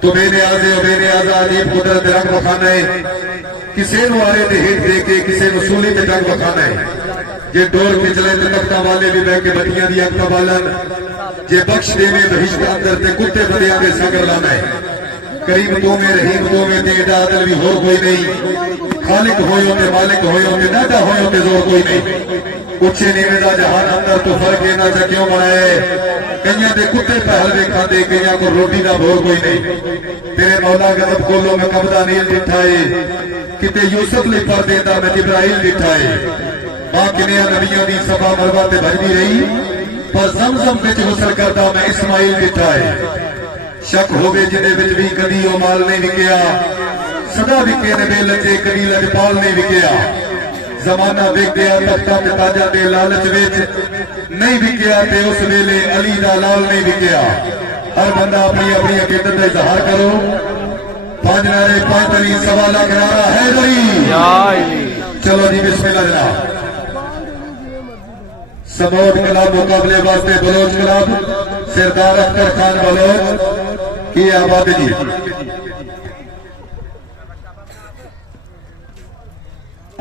तो मेरे आजादी कुदरत रंग बखाना है किसी आरे दे हेठ दे के किसी सूली ते रंग बखाना है जे डोर पिछले तख्ता वाले भी बह के बटिया दी अख बालन जे बख्श देवे बहिश्त अंदर ते कुत्ते बदिया दे सगर लाना है करीम तो में रहीम तो में ते आदल भी हो कोई नहीं खालिक होयो ते मालिक होयो ते नादा होयो ते जोर कोई नहीं उच्चे नीवे दा जहान अंदर तो फर्क है ना क्यों बनाए कईया दे कुत्ते पहल वे खाते कईया को रोटी का भोर कोई नहीं तेरे मौला गजब कोलो में कबदा नील दिठाए किते यूसुफ ले पर देता मैं जिब्राइल दिठाए मां किने नबियों दी सभा मरवा ते भजदी रही पर जमजम विच गुसल करदा मैं इस्माइल दिठाए शक होवे जिदे विच भी कदी ओ माल नहीं विकिया सदा विके ने बेलचे कदी लजपाल नहीं विकिया जमाना वेख गया तख्ता ते ताजा दे लालच विच नहीं विकिया ते उस वेले अली दा लाल नहीं विकिया हर बंदा अपनी अपनी अकीदत का इजहार करो पांच नारे पांच तरी सवा लाख नारा है भाई चलो जी बिस्मिल्लाह जनाब समोद क्लब मुकाबले वास्ते बलोच क्लब सरदार अख्तर खान बलोच की आबादी जी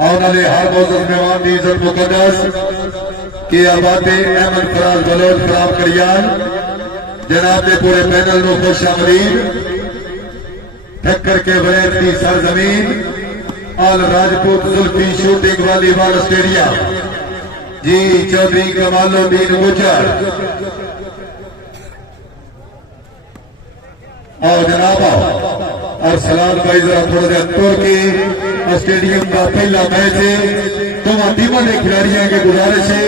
आने वाले हर मौजूद मेहमान की इज्जत मुकद्दस की आबादी अहमद फराज बलोच खराब करियान जनाब के पूरे पैनल को खुश आमदीद ठक्कर के बगैर की सरजमीन आल Rajput Zulfi shooting volleyball stadium जी चौधरी कमालुद्दीन गुजर और जनाब और सलाम भाई जरा थोड़ा सा तुर के स्टेडियम का पहला मैच है दोनों टीमों के खिलाड़ियों के गुजारिश है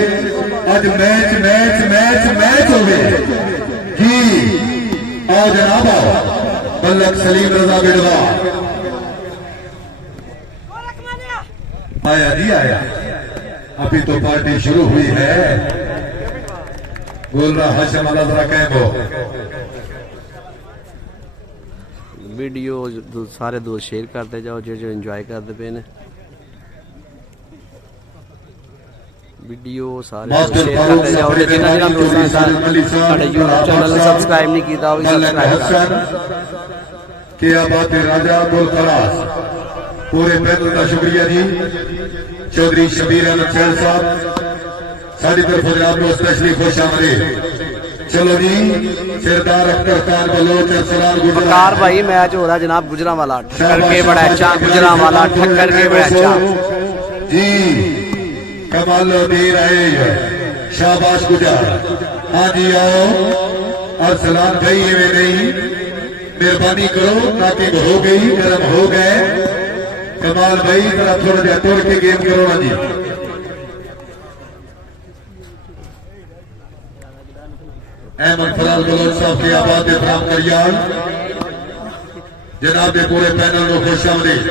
आज मैच मैच मैच मैच हो गए जी आओ जनाब मलक सलीम रजा बिड़वा आया नहीं आया अभी तो पार्टी शुरू हुई है बोल रहा हशम अल्लाह जरा कहबो वीडियो सारे दोस्त शेयर करते जाओ जो इंजॉय करते पे ने वीडियो सारे शेयर करते जाओ जिन्ना जिन्ना दोस्तां साडे YouTube चैनल सब्सक्राइब नहीं कीता वो सब्सक्राइब के आबाद राजा अब्दुल खलास पूरे पैनल का शुक्रिया जी चौधरी शबीर अहमद चैल साहब सारी तरफ जनाब को स्पेशली खुश आमदीद चलो जी सरदार अख्तर खान बलोच सलाम गुजरात भाई मैच हो रहा जनाब गुजरांवाला ठक्कर के बड़ा अच्छा गुजरांवाला ठक्कर के बड़ा अच्छा जी कमालुद्दीन आए शाबाश गुजर हाँ जी आओ और सलाम भाई में नहीं मेहरबानी करो ताकि हो गई गर्म हो गए कमाल भाई जरा थोड़ा जा तोड़ के गेम करो ना जी अहमद फराज बलोच साहब की आबाद फराम करियान जनाब के पूरे पैनल को खुश आमदीद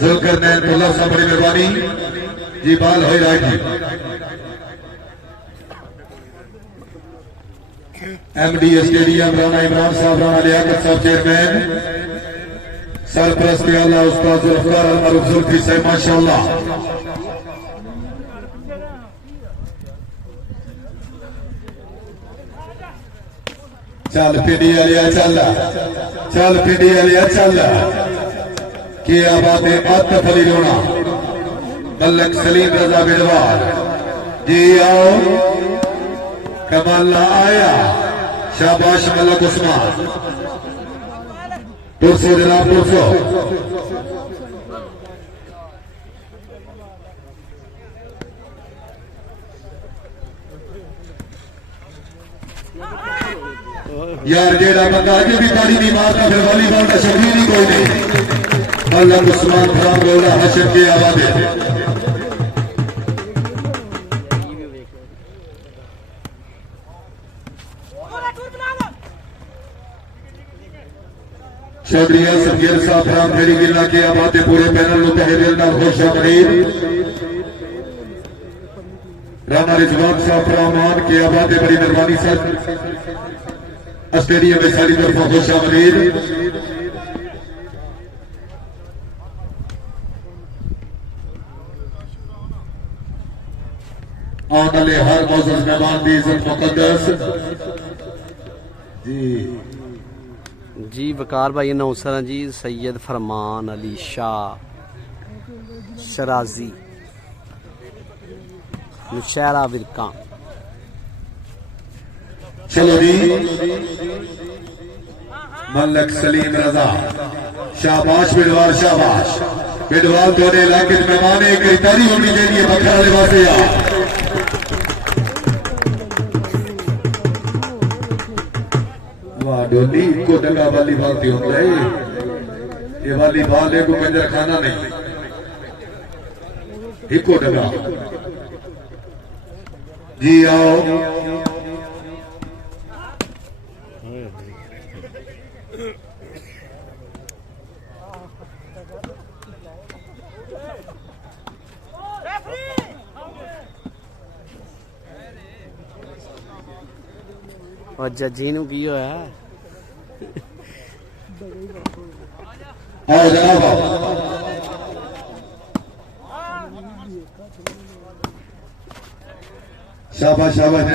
जुल्करनैन तुल्ला साहब बड़ी मेहरबानी जी बाल हो राय जी एमडी स्टेडियम राणा इमरान साहब राणा लियाकत साहब चेयरमैन सरपरस्त आला उस्ताद जुल्फकार अलमरूफ जुल्फी साहब माशाअल्लाह चल पीडी आलिया चल पीडी आलिया चल के आबाद आतफ अली रोना मलक सलीम रजा बिड़वाल जी आओ कमाला आया शाबाश मलक उस्मान पुरसो जनाब पुरसो यार जेड़ा बंदा अजे भी ताड़ी नहीं मारता फिर वॉलीबॉल का शौकीन ही कोई नहीं मलक उस्मान फराम गौला हशर के आवाज़ चौधरी सफीर साहब फराम मेरी गिला के आबाद पूरे पैनल तहरीर नाल खुश आमदीद राणा रिजवान साहब फरामान के आबाद बड़ी मेहरबानी सर स्टेडियम में सारी तरफों खुश आमदीद। आने वाले हर मौजूद मेहमान की इज्जत मुकद्दस जी वकार भाई नौसर जी सैयद फरमान अली शाह शराजी नौशहरा विरका। चलो जी मलक सलीम रजा शाबाश बिडवाल शाबाश बिडवाल थोड़े इलाके मेहमान एक खरीदारी होनी चाहिए बखरा लिबासे यार डोली को डंगा वॉलीबॉल की होता है ये वॉलीबॉल है को कंजर खाना नहीं इको डंगा जी आओ और जजी नूं की होया आओ जनाब शाबाश शाबाश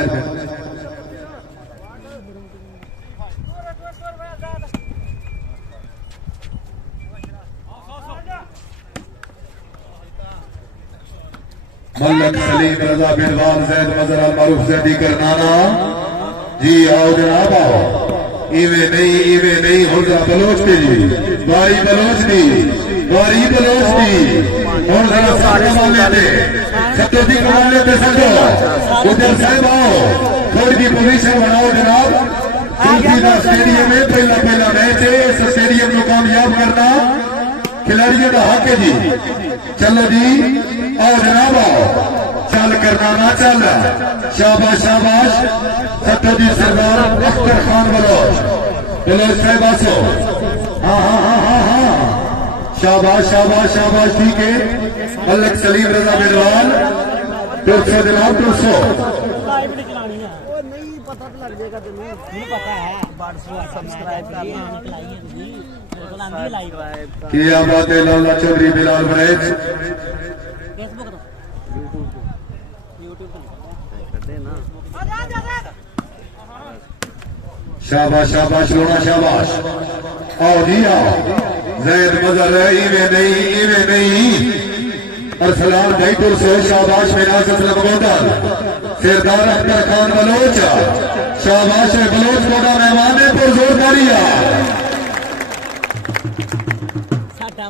मलक सलीम रजा बिलवाल जैद मजर अल मारूफ जैदी करनाना जी आओ जनाब आओ इवे नहीं हो जा बलोच की जी बारी बलोच की और जरा सारे मामले थे सत्तो जी मामले थे सत्तो उधर साहब आओ थोड़ी सी पोजीशन बनाओ जनाब सुल्फीदा स्टेडियम में पहला मैच है इस स्टेडियम को कामयाब करना खिलाड़ियों का हक है जी। चलो जी आओ जनाब आओ चल करना ना चल शाबाश शाबाश सत्तो जी सरदार अख्तर खान बलोच साहब आसो हाँ हाँ हाँ हाँ हाँ शाबाश शाबाश शाबाश ठीक है मलक सलीम रजा बिलवाल 200 जनाब 200 पता तो लग जाएगा तुम्हें पता है सब्सक्राइब क्या बात है लौला चौधरी बिलाल बरेज शाबाश शाबाश लोना शाबाश आओ जी आओ जैद मजर है इवे नहीं अरसलान भाई पुरसो शाबाश मिनाज असलम गोदल सरदार अख्तर खान बलोच शाबाश है बलोच कोटा मेहमान ने पुरजोर कारिया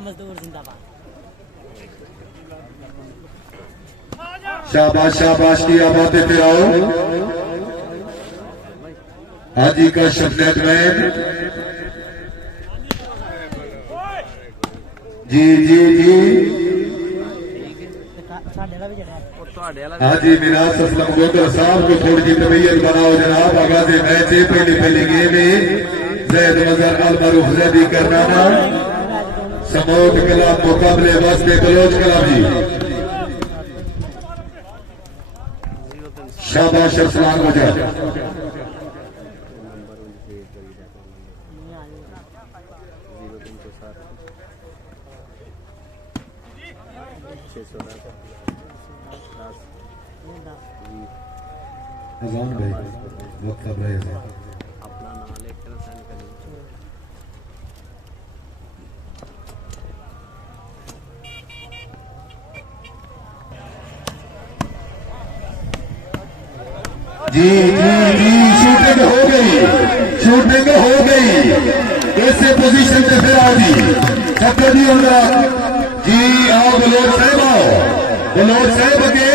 मजदूर जिंदाबाद शाबाश शाबाश की बातें फिर आओ हाजी का शफनेट मैन जी हाजी मिनाज असलम गोदर साहब को थोड़ी सी तबीयत बनाओ जनाब आगाज मैच है पहली गेम है जैद मजर अल मरूफ जैदी करनाना समोद कलाब मुकाबले वास्ते बलोच कलाब जी शाबाश अरसलान वजह अजान भाई वक्त अब रहे हैं अपना नाम लेकर सेंड कर जी शूटिंग हो गई ऐसे पोजीशन पे फिर आओ जी चक्कर जी अंदर जी आओ बलोच साहब के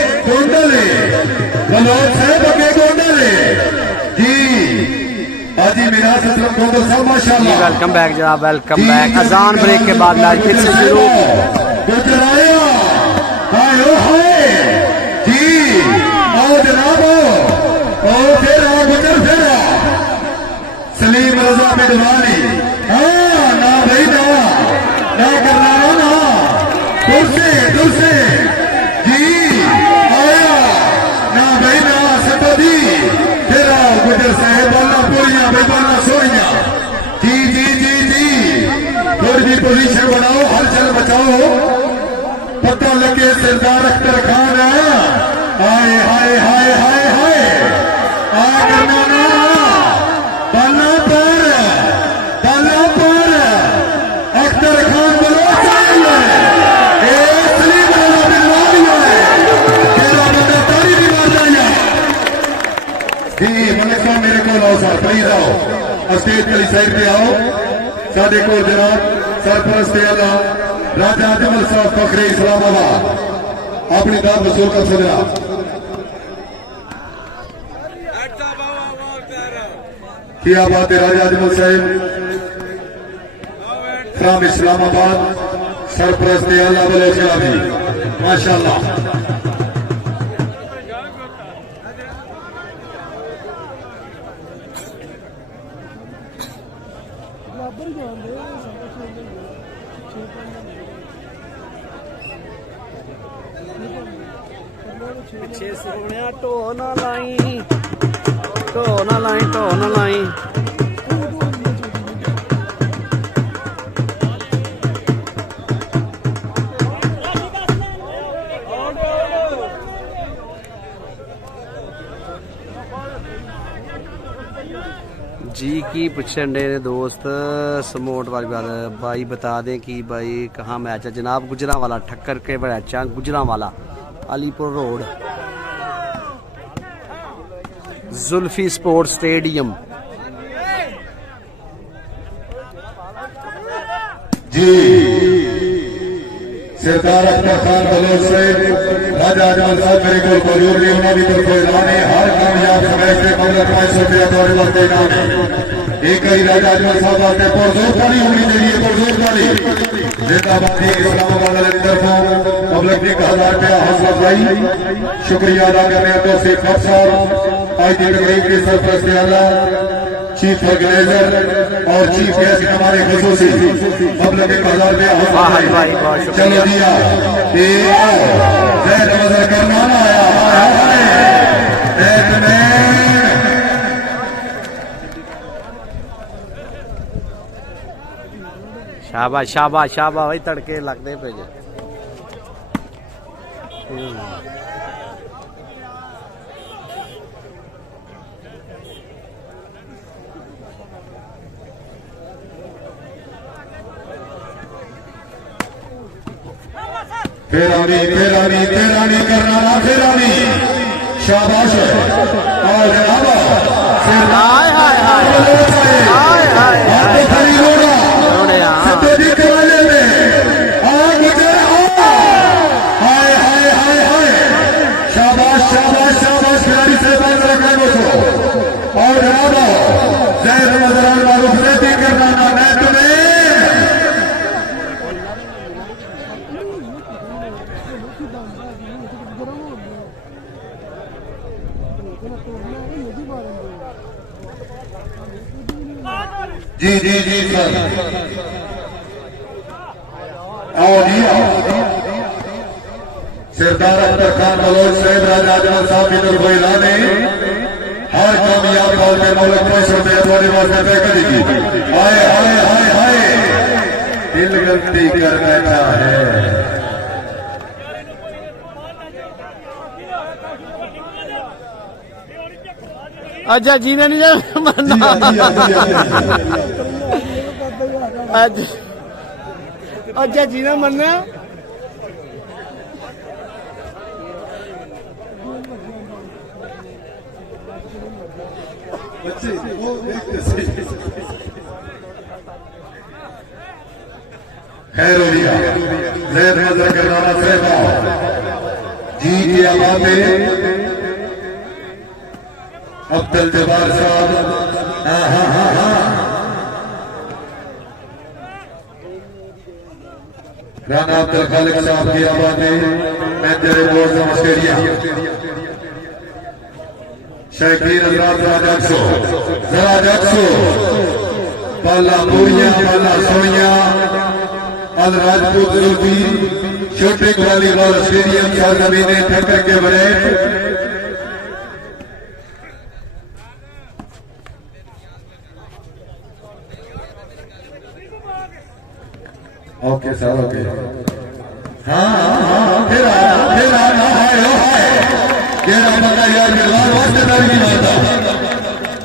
गोंडले जी हाजी मिराज असलम गोंडल साहब माशाल्लाह वेलकम बैक जनाब वेलकम बैक अजान ब्रेक के बाद मैच फिर से शुरू जी आओ जनाब फिर आओ गुजर फिर सलीम रजा बिडवानी हाँ ना भाई ना करना ना दूर से जी आया ना भाई ना सतो जी फिर आओ गुजर साहब बोलना पूरियां भाई बोलना पता लगे सरदार अख्तर खान हाय हाय हाय हाय हाय आ करना ना बल्ला पर अख्तर खान बलोच जी मलिक साहब मेरे को आओ सर प्लीज आओ स्टेज वाली साइड पे आओ साडे को जनाब सरपरस्त आला राजा अजमल साहब फखरे इस्लामाबाद अपनी दाद वसूल कर सजना क्या बात है राजा अजमल साहब फ्राम इस्लामाबाद सरपरस्त आला बलोच माशाअल्लाह पिछे सोने ढो ना लाई ढो ना लाई ढो ना लाई जी की पूछन डे ने दोस्त समोट वाली बात भाई बता दें कि भाई कहाँ मैच है जनाब गुजरांवाला ठक्कर के बड़ा Gujranwala Alipur road Zulfi sports stadium जी सरदार अख्तर खान बलोच साहब राजा अजमल साहब मेरे को मौजूद नहीं होना भी तरफ ऐलान है हर कामयाब समय से 500 रुपया तुम्हारे वास्ते इनाम है एक ही राजा अजमल साहब वास्ते पुरजोर ताली होनी चाहिए पुरजोर ताली जिंदाबाद इस्लामाबाद वाले तरफों पब्लिक ने 1000 रुपया हौसला अफजाई शुक्रिया अदा करने तो से खत साहब आज की तकरीब के सरपरस्त आला चीफ ऑर्गेनाइजर और चीफ गेस्ट हमारे खुसूसी पब्लिक ने 1000 रुपया हौसला अफजाई चलो दिया जय नजर करना आया शाबाश शाबाश शाबाश भाई तड़के लगते पे जे फेरानी करना ना फेरानी शाबाश और जनाब हाय हाय हाय हाय हाय आपको खड़ी होगा सिद्धि कराने में आग जला हाय हाय हाय हाय शाबाश शाबाश शाबाश खिलाड़ी से बात रखा बचो और जनाब जय रमजान मारूफ से करना ना मैं तुम्हें जी जी जी सर आओ जी सरदार अख्तर खान बलोच साहब राजा अजमल साहब की तरफ ऐलान है हर कामयाब बॉल में मौलक 500 रुपया थोड़े वास्ते तय करेगी हाय हाय हाय हाय दिल गलती कर बैठा है अच्छा जीना नहीं मरना अच्छा जीना मरना बच्चे खैर हो गया जैद नजर करना जी की आवाज में अब्दुल जब्बार साहब राना अब्दुल खालिक साहब की आवाज में मैनेजर बोर्ड स्टेडियम शकीर हजरात जरा जगसो बाला पूरिया बाला सोनिया अल Rajput Zulfi shooting volleyball stadium सरजमीने ठक्कर के बड़े ओके सर ओके हाँ फिर आना है केड़ा बंदा यार बिलवाल वास्ते दारी की बात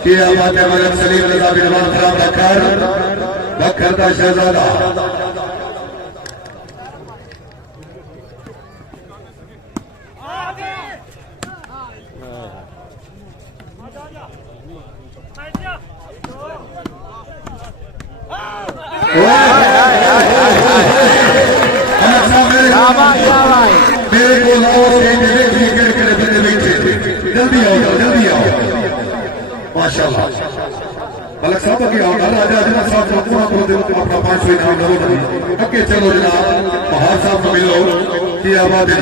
कि बात है मलक सलीम रजा बिलवाल खराब बखर का शहजादा मेरे को जल्दी आओ माशाल्लाह मलक साहब के आओ राजा अजमल साहब को पूरा करो दे अपना 500 इनाम दो अगे चलो जनाब बहार साहब को मिल लो कि आबाद है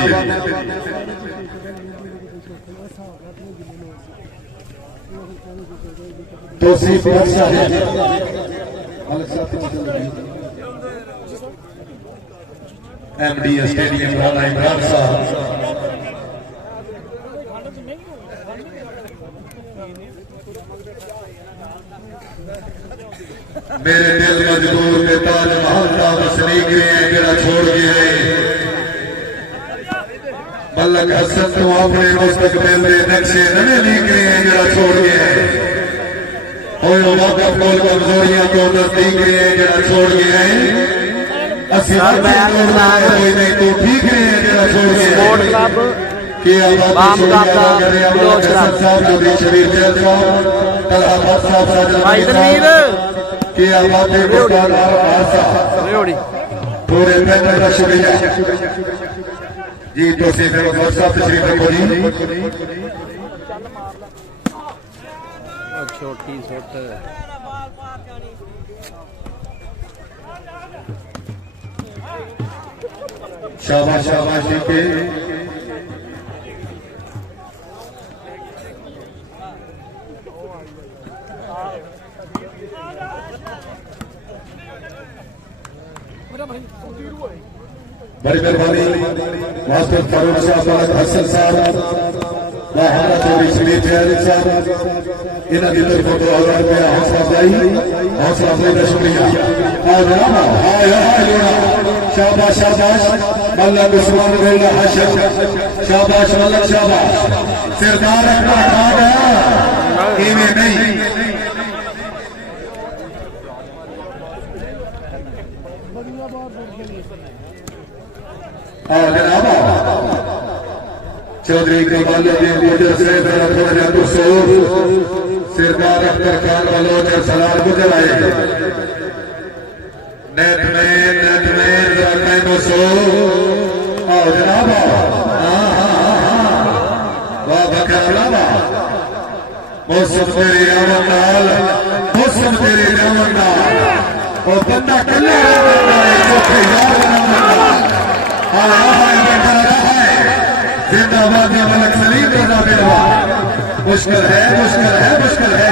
तो सिर्फ अच्छा है मलक साहब एमडी स्टेडियम राणा इमरान साहब मेरे दिल मजदूर के ताज महल का वसनीक है जरा छोड़ गए मलक हसन तो अपने मुस्तकबिल के नक्शे नवे लिख रहे हैं जरा छोड़ गए और वाकफ कोल कमजोरियां को नजदीक रहे हैं जरा छोड़ गए नहीं तो ठीक रहे हैं जरा छोड़ गए कि पूरे पैनल का शुक्रिया जी तो तशरीफ रखो जी छोटी छोटे शाबाश शाबाश ठीक है बड़ी मेहरबानी मास्टर फारूक साहब हसन साहब हमारा चौधरी शरीफ साहब इन्होंने तरफों को 1000 रुपया हौसला अफजाई का शुक्रिया शाबाश शाबाश मल्लक उस्मान रोला हाशिम शाबाश मल्लक शाबाश सरदार अपना खा गया इन्हें नहीं जनाब चौधरी कमाल सरदार अख्तर खान बलोच और सलार गुजर आए नेटमैन बसो आओ जनाब वाह बकरा मौसम तेरे आमन नाल मौसम तेरे आमन नाल और बंदा कल्ला जिंदाबाद मलक सलीम रजा बिलवाल मुश्किल है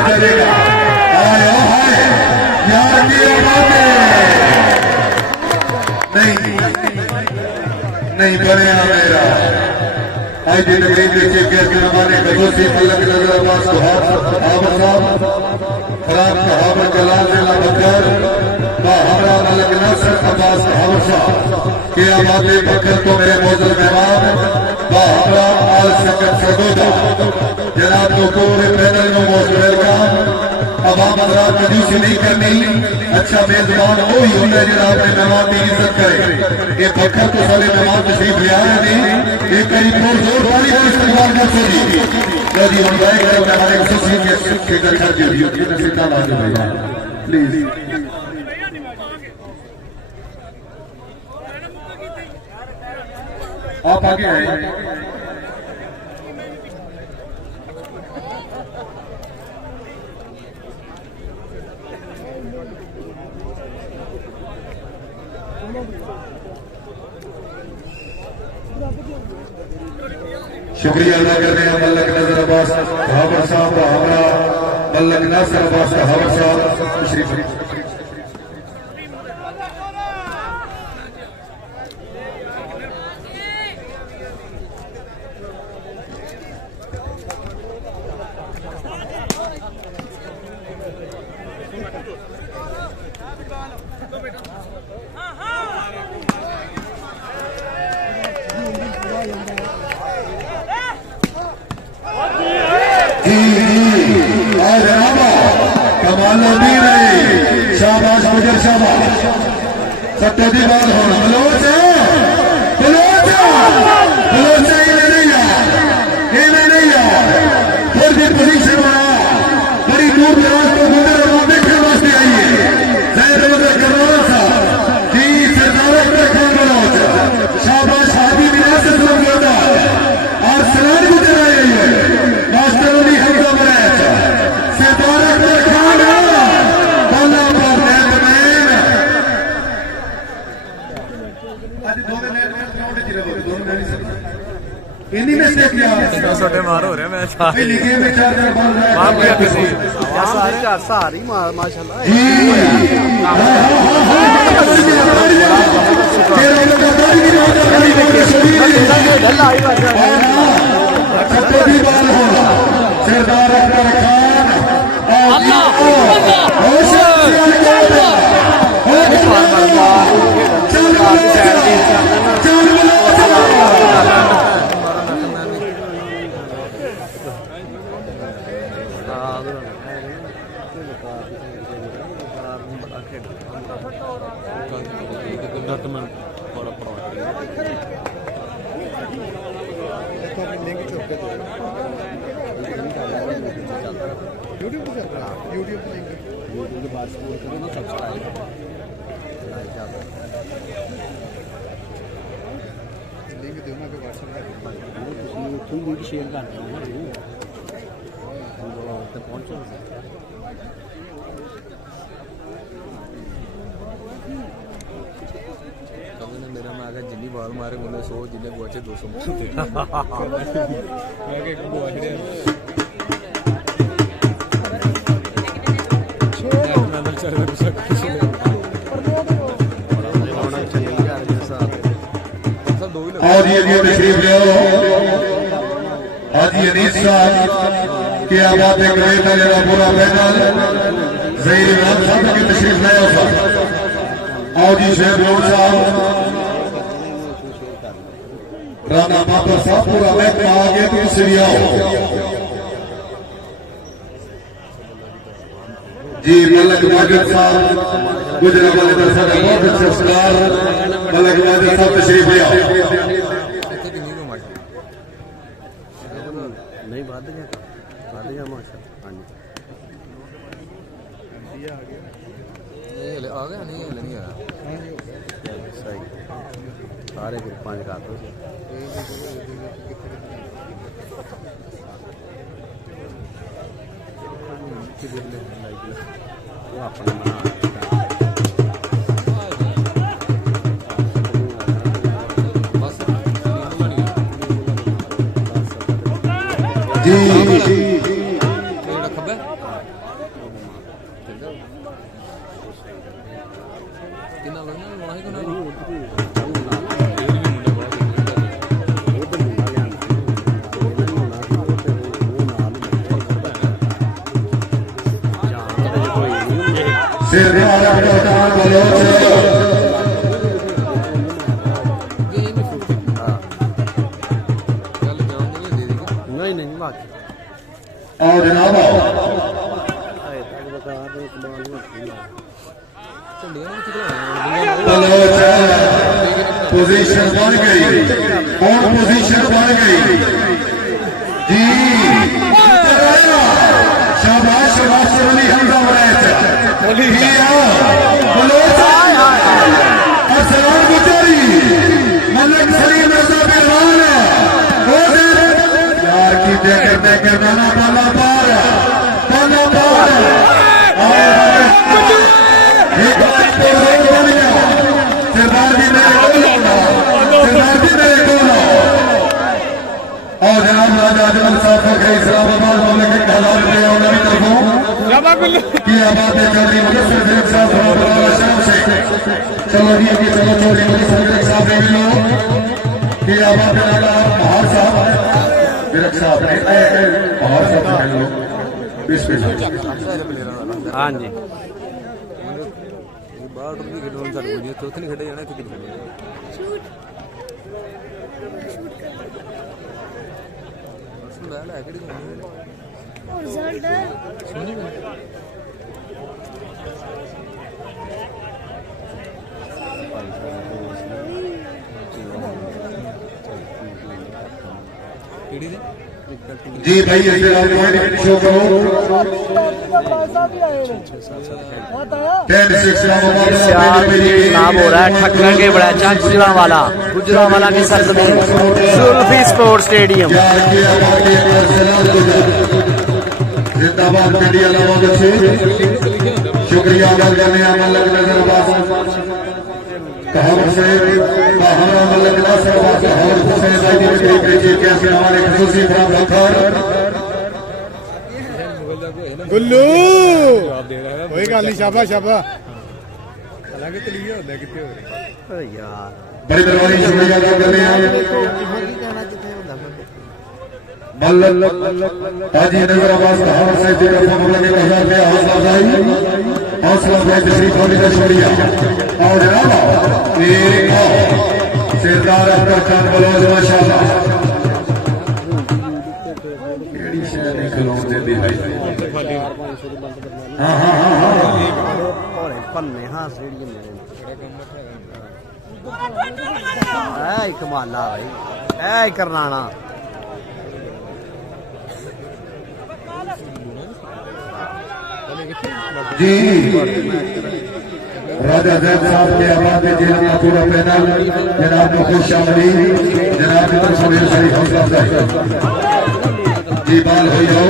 चलेगा आयो हाय यार की नहीं बने मेरा आज दिन देखिए कैसे हमारे बदोसी मलक नजर अब्बास को हाबर साहब खराब का हाबर जलाल जिला बकर हमारा मलक नसर अब्बास हाबर साहब के आबादी बकर को मेरे मौजूद मेहमान हमारा आल सकत सदोदा जनाब को पूरे पैनल में मोस्ट वेलकम अब आप हजरात कंजूसी नहीं करनी अच्छा मेजबान वो ही होता है जनाब अपने मेहमान की इज्जत करे ये बकर तो सारे मेहमान तशरीफ ले आए नहीं एक करीब जोर वाली को इस्तेमाल कर सोची यदि हम जाए करें हमारे खुशी के कर दीजिए सीधा लाजम भैया प्लीज आप आगे आए शुक्रिया अदा कर रहे हैं मल्लक नजर अब्बास हाबर साहब का हमारा मल्लक नासर अब्बास का हाबर साहब तशरीफ बालों दी नहीं शाबाश मुझे शाबाश सत्तो दी बाल होना बलोच इन्हें नहीं यार फिर भी पोजीशन बना बड़ी दूर दराज को गुजर और देखने वास्ते आई है जैद करवाना था कि सरदार खान बलोच शाबाश हादी विरासत लोग होता और सलाम गुजर आई है मास्टर अली हमजा मराज सरदार खान बाला पर बैटमैन आज दोनों मैच ग्राउंड में चिरे दोनों मैच इन्हीं में से क्या छोटे मार हो रहे हैं मैच लिखे में 4 बॉल रहा वहां पे किसी सारी माशाल्लाह सरदार अकबर खान शेयर कर पहुंचो मेरा मैं आगे जिन्नी बाल मारे मैंने 100 जिन्ने गुआचे 200 हाजी अजीब तशरीफ ले हाजी अनीस साहब की आबाद ग्रेट का पूरा पैनल ज़हीर इमरान साहब की तशरीफ ले हाजी शेख लोड साहब राना माता साहब पूरा महकमा आगे तो भी आओ जी मलक माजिद साहब गुजरा वाले दरसा का बहुत अच्छा सरकार मलक माजिद साहब तशरीफ ले आओ नहीं बाद गया माशा हाँ जी आ गया नहीं आया सही सारे ग्रुपां च कर दो वो अपना जी खबर कितना लगना वहां ही सरदार अकबर खान बलोच नहीं बाकी और जनाब बलोच पोजीशन बन गई और पोजीशन बन गई जी शाबाश शाबाश अली हमजा मराज बलोच असलाम गुजरी मलक सलीम रजा बिलवान यार की देखते के नाना बाला पार सरदार जी मेरे को और जनाब राजा अजमल साहब का इस्लामाबाद ममलकत के हालात में उन्होंने तरफों की आबाद चौधरी मुदस्सिर फिरक साहब शर्म से चलो जी की चलो चौधरी मुदस्सिर फिरक साहब ने मिलो की आबाद महार साहब फिरक साहब ने महार साहब ने मिलो बिस्मिल्लाह हाँ जी बाहर रुपये खेलने वाले सारे बोलिए चौथे नहीं खेले जाना कितने खेले रिजल्ट जी भाई ऐसे आप शो करो 10-6 नाम हो रहा है ठक्कर के बड़ाचा गुजरांवाला के सरजमीन सुल्फी स्पोर्ट्स स्टेडियम। जिंदाबाद मीडिया नवाज से शुक्रिया अदा करने मलक नजर कहावत से हमारा मलक नासर कैसे हमारे खसूसी गुल्लू कोई गल नहीं शाबा शाबा अलग तलीय होता कितने हो रहे यार बड़ी दरबारी शुक्रिया अदा करने हाजी नजर अब्बास कहावत से हौसला अफजाई तशरीफ होने का शुक्रिया। और जनाब एक सरदार अख्तर खान बलोच माशाअल्लाह हाँ हाँ हाँ हाँ कमाला भाई करनाना जी राजा जैद साहब के आवाज में जिला का पूरा पैनल जनाब को खुश आमदीद जनाब की तरफ से शरीफ हौसला अफजाई जी बाल हो जाओ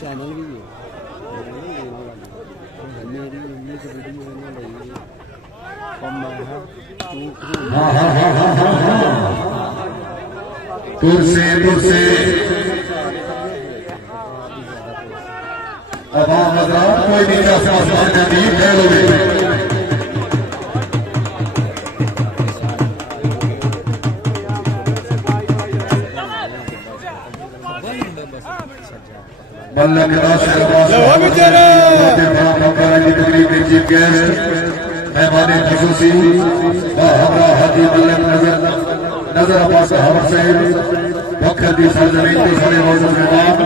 चैनल भी हाँ हाँ हाँ हाँ हाँ दूर से अवाम हजरात कोई नहीं जा सकता मल्लक नासिर तकरीब के चीफ गेस्ट मेहमान खसूसी हमरा हाजी मल्लक नजर अब्बास कहावत से वक्त दी सरजमीन के सारे मौजूद मेहमान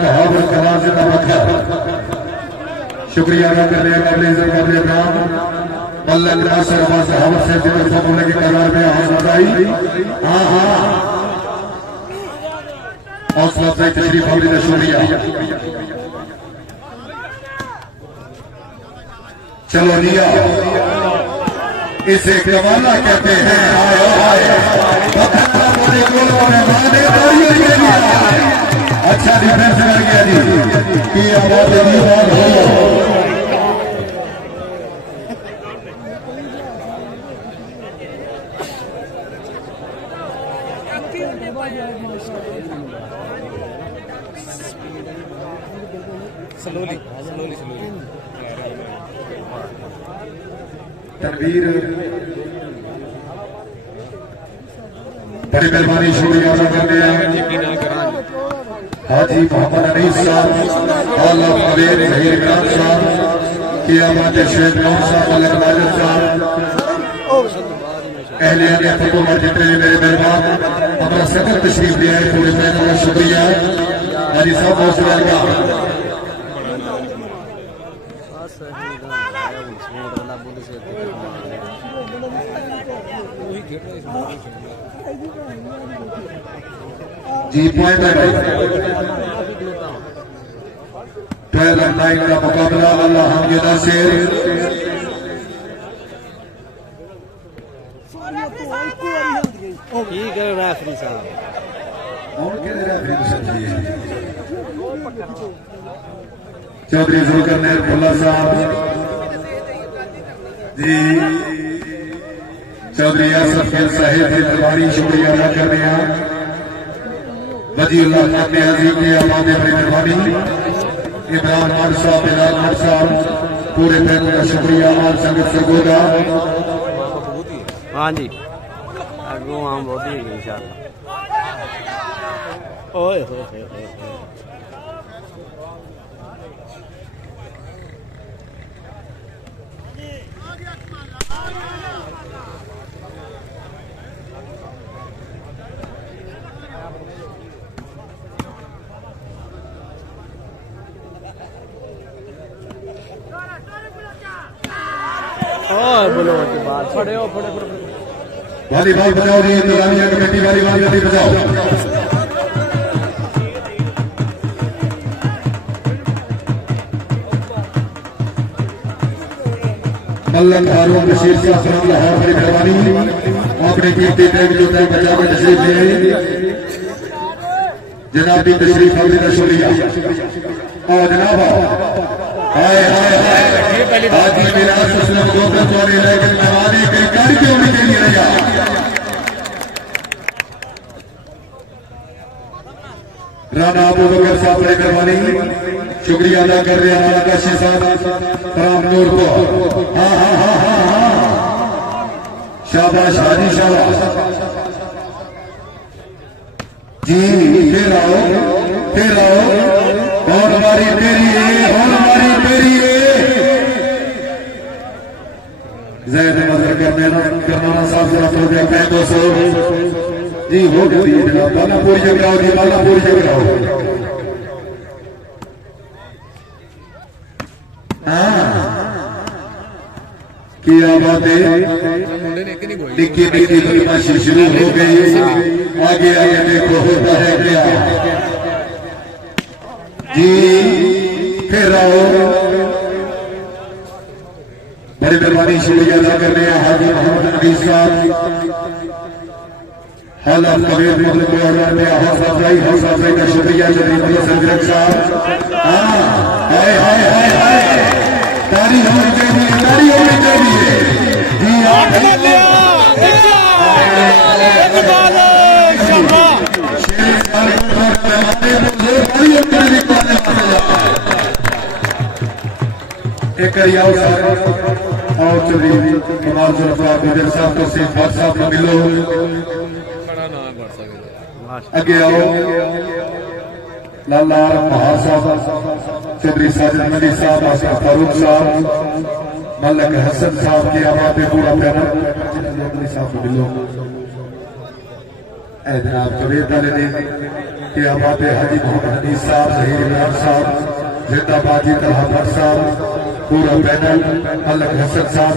कहावत कलाम जिंदा रखा शुक्रिया अदा करने काबिल इज्जत काबिल इकराम मल्लक नासिर अब्बास कहावत से जिक्र फरमाने की करार में हाजिर आई हाँ हाँ हौसला अफजाई तशरीफ होने का शुक्रिया। चलो लिया इसे कमाना कहते हैं अच्छा डिफेंस कर गया जी कि आवाज हो स्लोली तकबीर बड़ी मेहरबानी शुक्रिया अदा करने हाजी मोहम्मद अनीस साहब आला फरीद जहीर इमरान साहब कियामत शेख नौर साहब मलक नाजिर साहब अहले ने फतोहर जितने भी मेरे मेहमान हमारा सदर तशरीफ लिया है पूरे पैनल का शुक्रिया हाजी साहब बहुत शुक्रिया। जी पॉइंट है 12 and 9 का मुकाबला अल्लाह हम ये नासिर ठीक है रेफरी साहब और के रेफरी समझिए चौधरी जुल्कर नैर भुल्ला साहब जी चौधरी आसफ खेल साहिब की दरबारी शुक्रिया अदा कर रहे हैं वजीउल्लाह खान अजीम की आबाद बड़ी मेहरबानी इमरान मर साहब बिलाल मर साहब पूरे पैनल का शुक्रिया आम संगत सरगोदा हाँ जी अगू आम बहुत ही इंशाल्लाह ओए वॉलीबॉल बजाओ जी, इंतजामिया कमेटी वाली जल्दी बजाओ। मल्लक फारूक बशीर साहब लाहौर, बड़ी मेहरबानी, आपने कीमती टाइम जो टाइम बचा के तशरीफ ले जनाब की तशरीफ हमने का शुक्रिया। और जनाब हाय हाय हाय आज मेरा ससुर गोबर चोरी लेकिन मेहरबानी के कर के उन्हीं के लिए रहा राना अबू बकर साहब, बड़ी मेहरबानी, शुक्रिया अदा कर रहे हैं हमारा काशी साहब राम नूर को। हाँ हाँ हाँ हाँ हाँ, शाबाश हाजी शाबाश जी। फिर आओ और हमारी तेरी जैद नजर करना साहब जरा तो देखते हैं दोस्तों जी। हो गई जनाब, बाला पूरी जगह आओ जी, बाला पूरी जगह आओ। क्या बात है, निक्की निक्की बदमाशी शुरू हो गई, आगे आगे देखो होता है क्या जी। फिर आओ, बड़ी मेहरबानी शुक्रिया अदा करने हाजी मोहम्मद नबी साहब, हालात कबीर में हौसला अफजाई का शुक्रिया संजरक साहब। हाँ हाय हाय हाय हाय, तारीख होनी चाहिए जी। आप एक आओ चौधरी कमाल गुजर साहब तो सिर्फ भट्ट साहब को मिलो, आगे आओ लाला महार साहब, चौधरी साजिद मलिक साहब, आसिफ फारूक साहब, मलक हसन साहब के आवाज पे पूरा पैनल साहब को मिलो। जनाब कबीर वाले ने के आवाज हाजी मोहम्मद हनीफ साहब, जहीर इमरान साहब, जिंदाबाद जी तलहा भट्ट साहब, पूरा पैनल, मलक हसन साहब,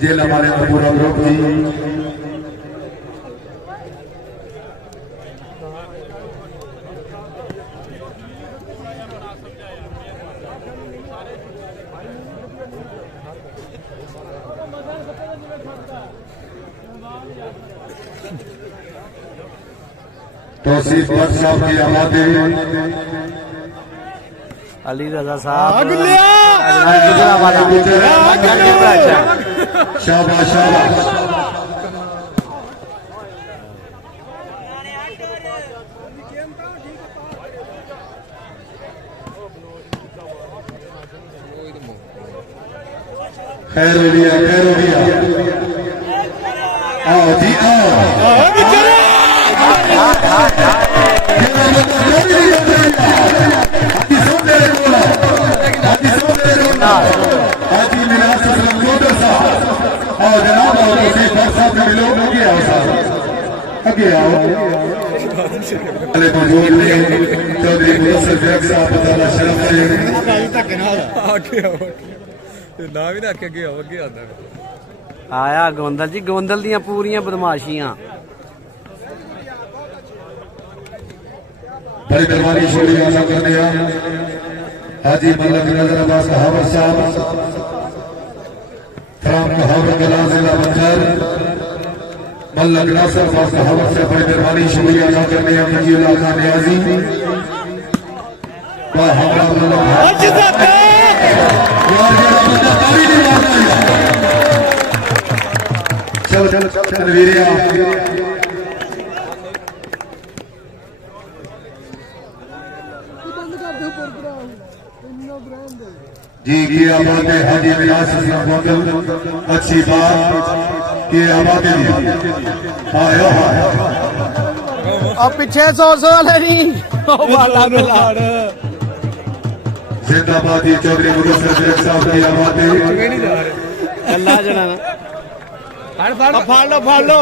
जेल हमारे पूरा ग्रुप जी। तौसीफ भट्ट साहब की आवाज अली रजा साहब गुजरावाला। शाबाश शाबाश, खैर हो गया आओ जी आओ। हाजी मिलाद और जनाब मिलो, आगे आओ मौजूद हैं चौधरी मुदस्सिर बेग साहब, बताना शरफ है ना भी रख के अगे आता आया गोंदल जी, गोंदल दियां पूरियां बदमाशियां। बड़ी मेहरबानी शुक्रिया अदा करने हाजी मलक नजर अब्बास कहावत साहब, फ्राम कहावत जिला बंदर, मलक नासर अब्बास कहावत से बड़ी मेहरबानी शुक्रिया अदा करने मजीउल्लाह खान नियाजी, चल चल चल वीरिया जी की आबाद है हाजी मिलाद अच्छी बात की आबाद आयो अब पीछे 100 वाले नहीं जिंदाबाद ये चौधरी मुदस्सिर बेग साहब की आबाद है। अल्लाह जना फाड़ लो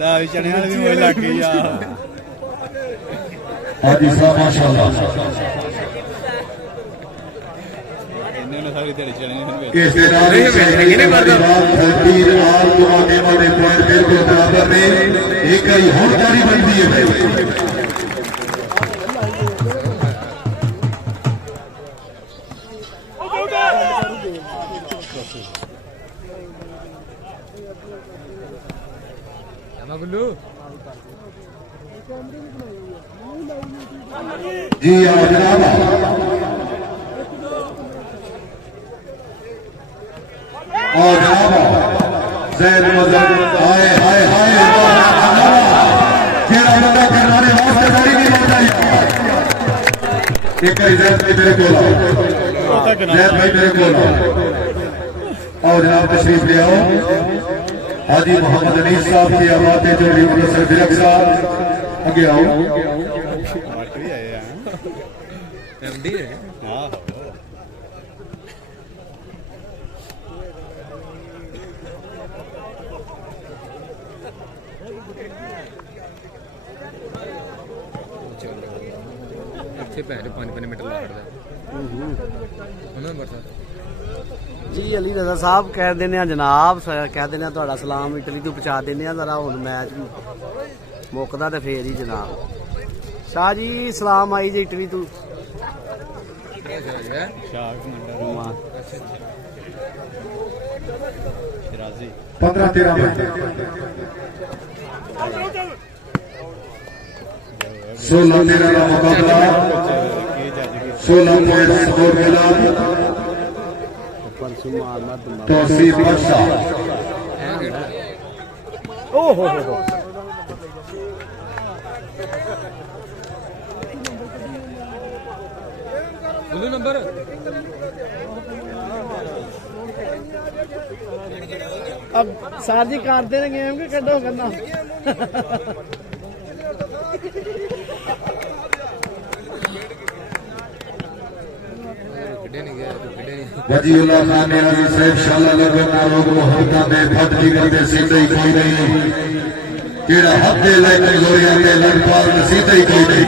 ला चने वाली भी लग गई यार। हाजी साहब माशाल्लाह इन्होंने सारी दिहाड़ी चलनी इस दे नाल ही तीर आल दुआते वाले पॉइंट बिल्कुल बराबर ने एक ही होर जारी बनती है भाई गुल्लू जी आओ जनाब और जनाब जैद मजहब हाय हाय हाय जेड़ा बंदा करनारे वास्ते गाड़ी नहीं बनता एक जैद भाई मेरे को आओ जैद भाई मेरे को आओ और जनाब तशरीफ ले आओ हाजी मोहम्मद अनीस साहब की आवाज़ जो प्रोफेसर दिलक साहब आगे आओ एमडी है हाँ ਇੱਥੇ ਪੈਰ 5 ਮਿੰਟ ਲੱਗਦਾ ਉਹਨਾਂ ਬਰਸਾਤ जी अली रजा साहब कह देने जनाब कह देने ਤੁਹਾਡਾ सलाम इटली तो पहुंचा देने जरा हुन मैच मुकदा ते फिर ही जनाब शाह जी सलाम आई जी इटली तो शाह कमांडर राजी 15-13 मिनट 16-13 का मुकाबला 16 पॉइंट स्कोर मिला तौसीफ बादशाह ओहो गुल्लू नंबर अब साजी काटते ने गेम के कड्डो करना वजीउल्लाह खान ने आजी साहब शाला लगन लोग मोहब्बत में फट जिगर दे सीधे ही कोई नहीं जेड़ा हक दे ले कमजोरियां ते लड़पाल सीधे ही कोई नहीं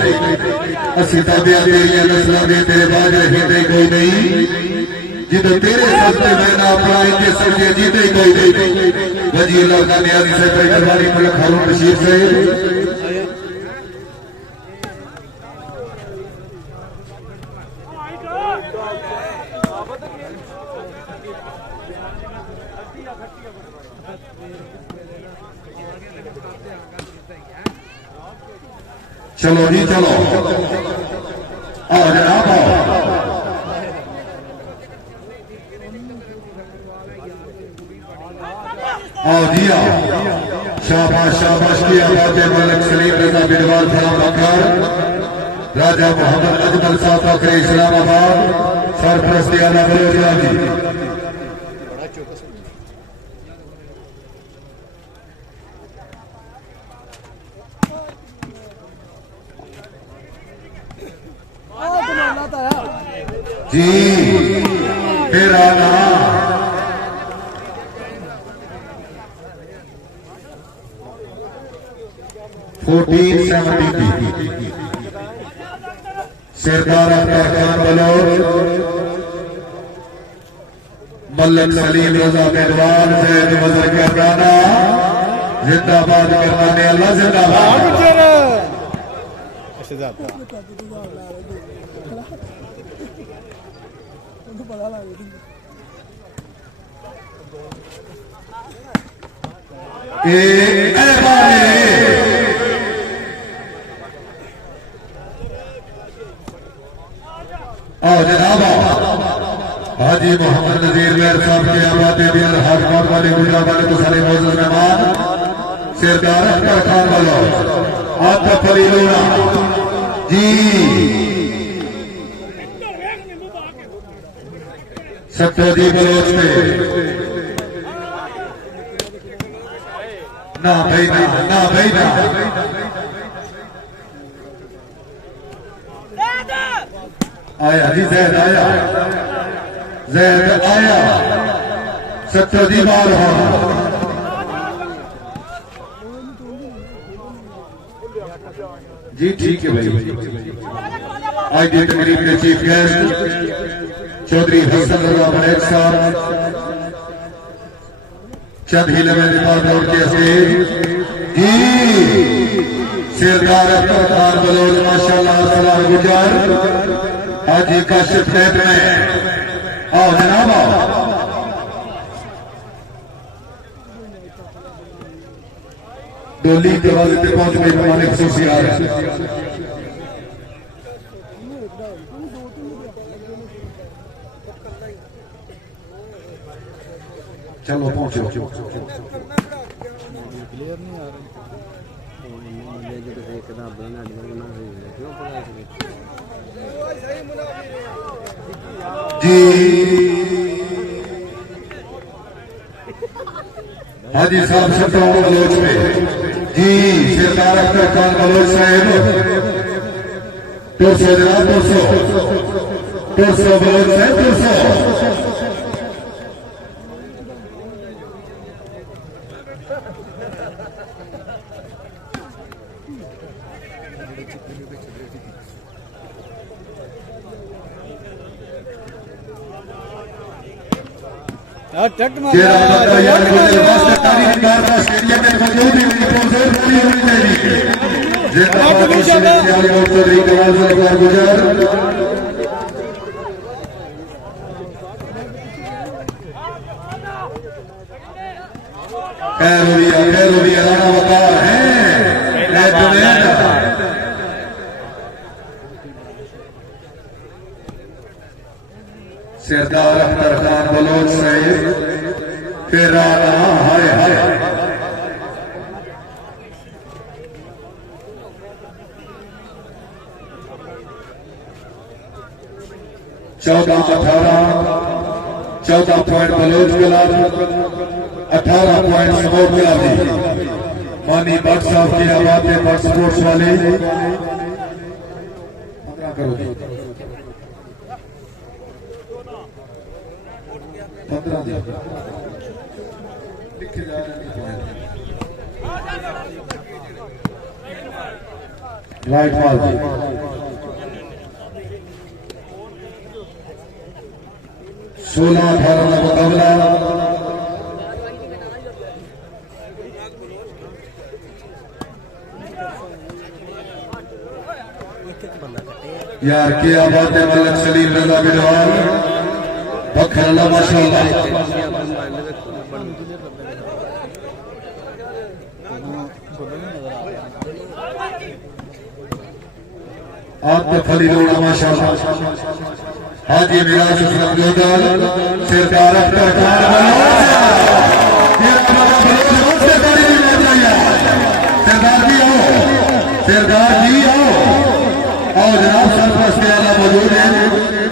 असि ताबिया तेरियां नस्लां दे तेरे बाज रहिंदे कोई नहीं जिदे तेरे सस्ते मैना अपना इनके सजे जीते कोई नहीं वजीउल्लाह खान ने आजी साहब दरबारी मलक हारून रशीद साहब चलो जी चलो आओ जनाब आओ जी आओ शाबाश शाबाश की आवाज़ मलिक सलीम रजा बिडवाल फलाम बकर राजा मोहम्मद अजमल साहब बकर इस्लामाबाद सरपरस्ती आला बलोचिया जी जी तेरा नाम सरदार अख्तर खान बलोच मलिक सलीम रजा मेहरबान जैद मजर करना जिंदाबाद करवाने अल्लाह जिंदाबाद आओ जनाब हाजी मोहम्मद नजीर मेहर साहब के आबादी बिहार हाजमात वाले गुजरात वाले तो सारे मौजूद मेहमान सरदार अख्तर खान बलोच आतफ अली लोड़ा जी सत्योजी बलोच में ना भाई ना भाई ना आया जी जैद आया सत्योजी बाल हो जी ठीक है भाई। आज की तकरीब के चीफ गेस्ट चौधरी हसन रजा मलिक साहब चंद ही लम्हे बाद दौड़ के स्टेज जी सरदार अख्तर खान बलोच माशाल्लाह सलाम गुजार आज का शिफ्ट में आओ जनाब आओ। डोली दरवाजे पे पहुंच गई हमारे खसूसी आ रहे हैं। चलो पहुंचो। जी हाजी साहब सत्तावन बलोच में जी सरदार अख्तर खान बलोच साहेब तुरसो जनाब तुरसो बलोच साहेब तुरसो। टट मार राणा वकार है सरदार अख्तर खान बलोच साहिब फिर हाय हाय 14 पॉइंट बलोच गुलाब 18 पॉइंट स्पोर्ट गुलाबी मानी भट्ट साहब की आवाज है भट्ट स्पोर्ट्स वाले 15 करो 15 लिखे जा रहे हैं राइट बॉल 16-18 का मुकाबला यार क्या बात है मलक सलीम रजा बिजवाल बखरला माशाल्लाह आपका खलीलोड़ा माशाल्लाह हाजी मिराज असलम जोदाल सरदार अख्तर खान सरदार जी आओ और जनाब सरपरस्त आला मौजूद है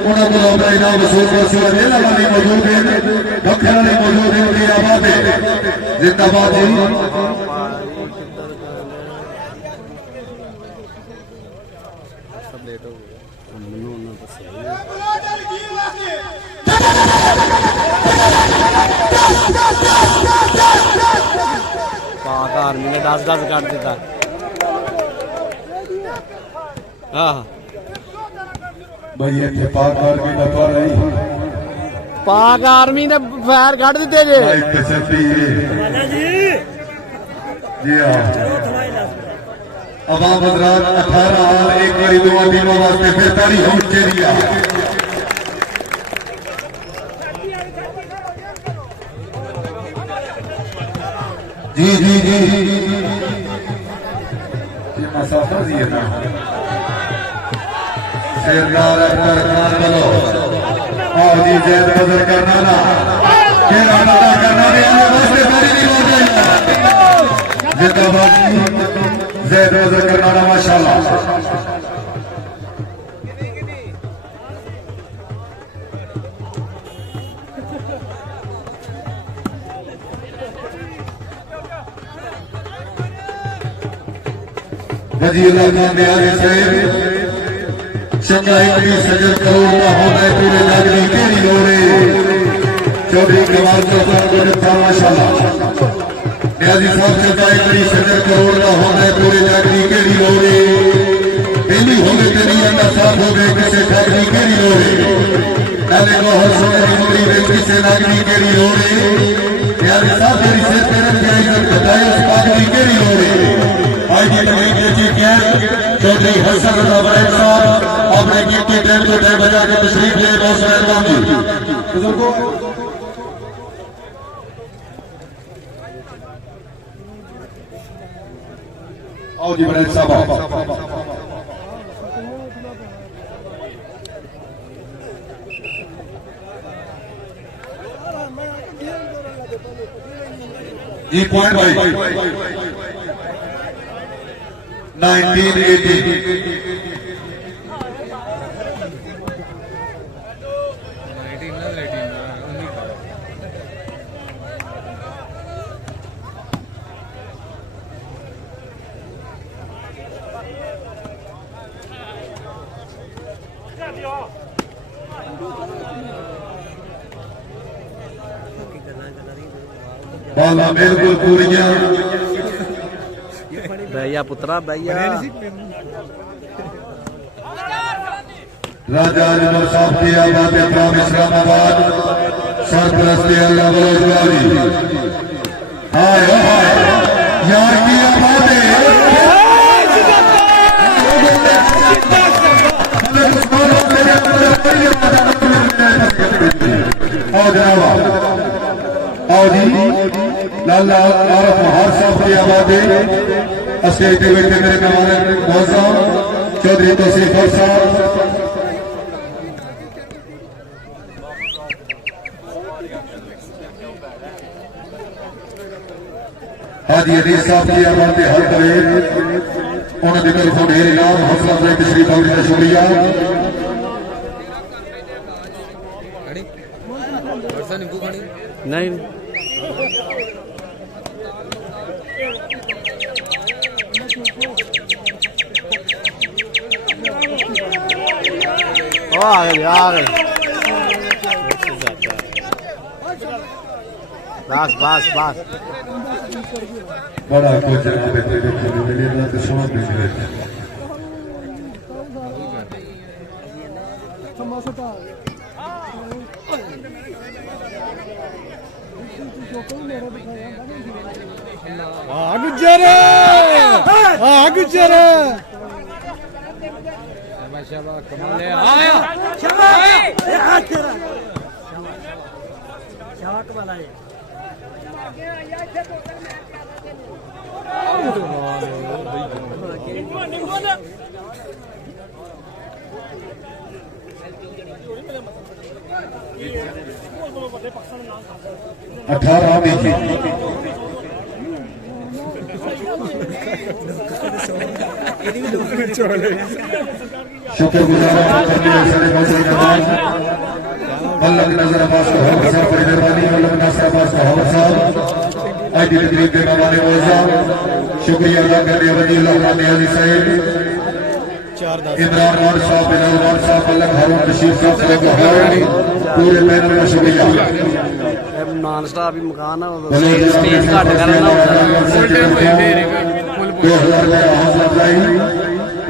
उन्होंने अपना इनाम वसूल कर जेल वाली मौजूद है बखर वाले मौजूद है मुदीराबाद है जिंदाबाद जी पाक आर्मी ने 10-10 काट दिता भाई ये पाक आर्मी का पर आई पाक आर्मी ने फायर काट दिते जे जी हाँ अवाम हजरात 18 एक बारी दुआ टीमों वास्ते फिर तारीख होनी चाहिए जी जी जी ये मसाफा जी है ना सरदार अख्तर खान बलोच और जी जैद बदर करना ना फिर अदा करना भी आने वास्ते तारीख नहीं हो जाएगा जिंदाबाद जैद बदर करना ना माशाल्लाह वजीला खान बिहारी साहब चंगाई की सजर करोड़ का होना है पूरे नागरिक केड़ी लोड़े चौधरी कमाल चौधरी को निपटा माशाल्लाह न्याजी साहब चंगाई की सजर करोड़ का होना है पूरे नागरिक केड़ी लोड़े चौधरी अंदर साफ हो गए किसे ठगनी केरी लोड़े नाले को हर सोने मुंडी में किसे नागनी केरी लोड़े यार साथ मेरी सिर पे रख के इज्जत बताए उस पागली केरी लोड़े आज ये तकलीफ ये चीज क्या चौधरी हसन रजा साहब अपने कीमती टाइम को टाइम बजा के तशरीफ ले बहुत मेहरबान जी बुजुर्गों आओ जी बड़े साहब जी पॉइंट भाई 1980 बाला बिल्कुल पूरियां भैया पुत्रा भैया राजा अजमल साहब की आबाद इकराम इस्लामाबाद सरपरस्ती अल्लाह बलोचवाली हाय हाय यार की आबाद आओ जनाब आओ जी लाला आरफ महार साहब की आबाद अस्टेज पे बैठे मेरे मेहमान मौजूद चौधरी तौसीफ साहब हाजी अजीज साहब की आबाद हर करे उन्होंने तरफों ढेर इनाम हौसला अफजाई तशरीफ आने का शुक्रिया नहीं आ गए बस बस बस बड़ा कुछ देखने मिले ना तो समझ नहीं मिले गुजर गुजर कमाल है आया शाबाश वाला है 18 देखिए शुक्रगुजार मल्लक नजर अब्बास को हर साहब बड़ी मेहरबानी मल्लक नजर अब्बास को हर साहब आज की तकरीब के मेहमान मौजा शुक्रिया अदा करने वाली अल्लाह नियाज़ी साहब इमरान खान साहब बिलाल खान साहब मल्लक हारून रशीद साहब पूरे पैनल का शुक्रिया नॉन स्टॉप ही मकान है स्पेस घट करना हौसला अफजाई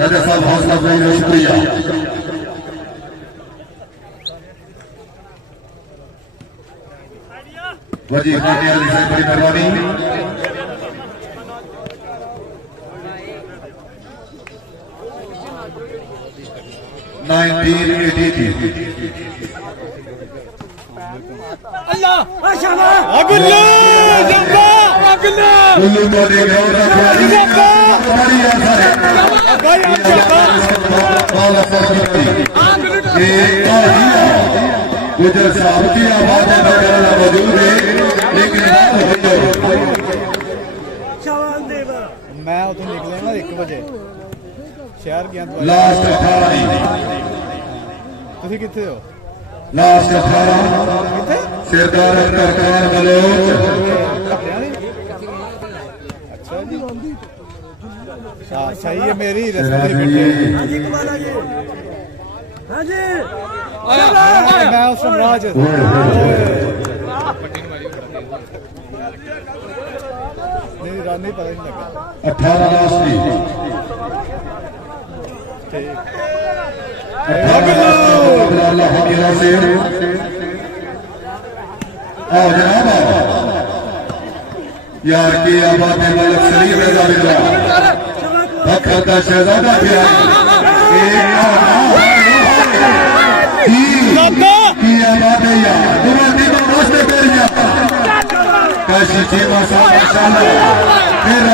राजा साहब हौसला अफजाई का शुक्रिया वजी खाने वाली से बड़ी मेहरबानी कुल्लू को देख गुजर साहब की आवाज मौजूद है लेकिन मैं उधर निकले ना 1 बजे शहर गया लास्ट 18 तुम कितने हो लास्ट 18 सरदार सरकार बलोच अच्छा जी सही है मेरी मैं उस राज नहीं रानी पता नहीं लगा 18 लास्ट ठीक अल्लाह हकीरा से आओ जनाब यार की आबाद मलक सलीम रजा बिल्ला फखर का शहजादा भी आए की आबाद है यार तुम्हारी रास्ते पर जाता कैसी चीमा सा माशाल्लाह फिर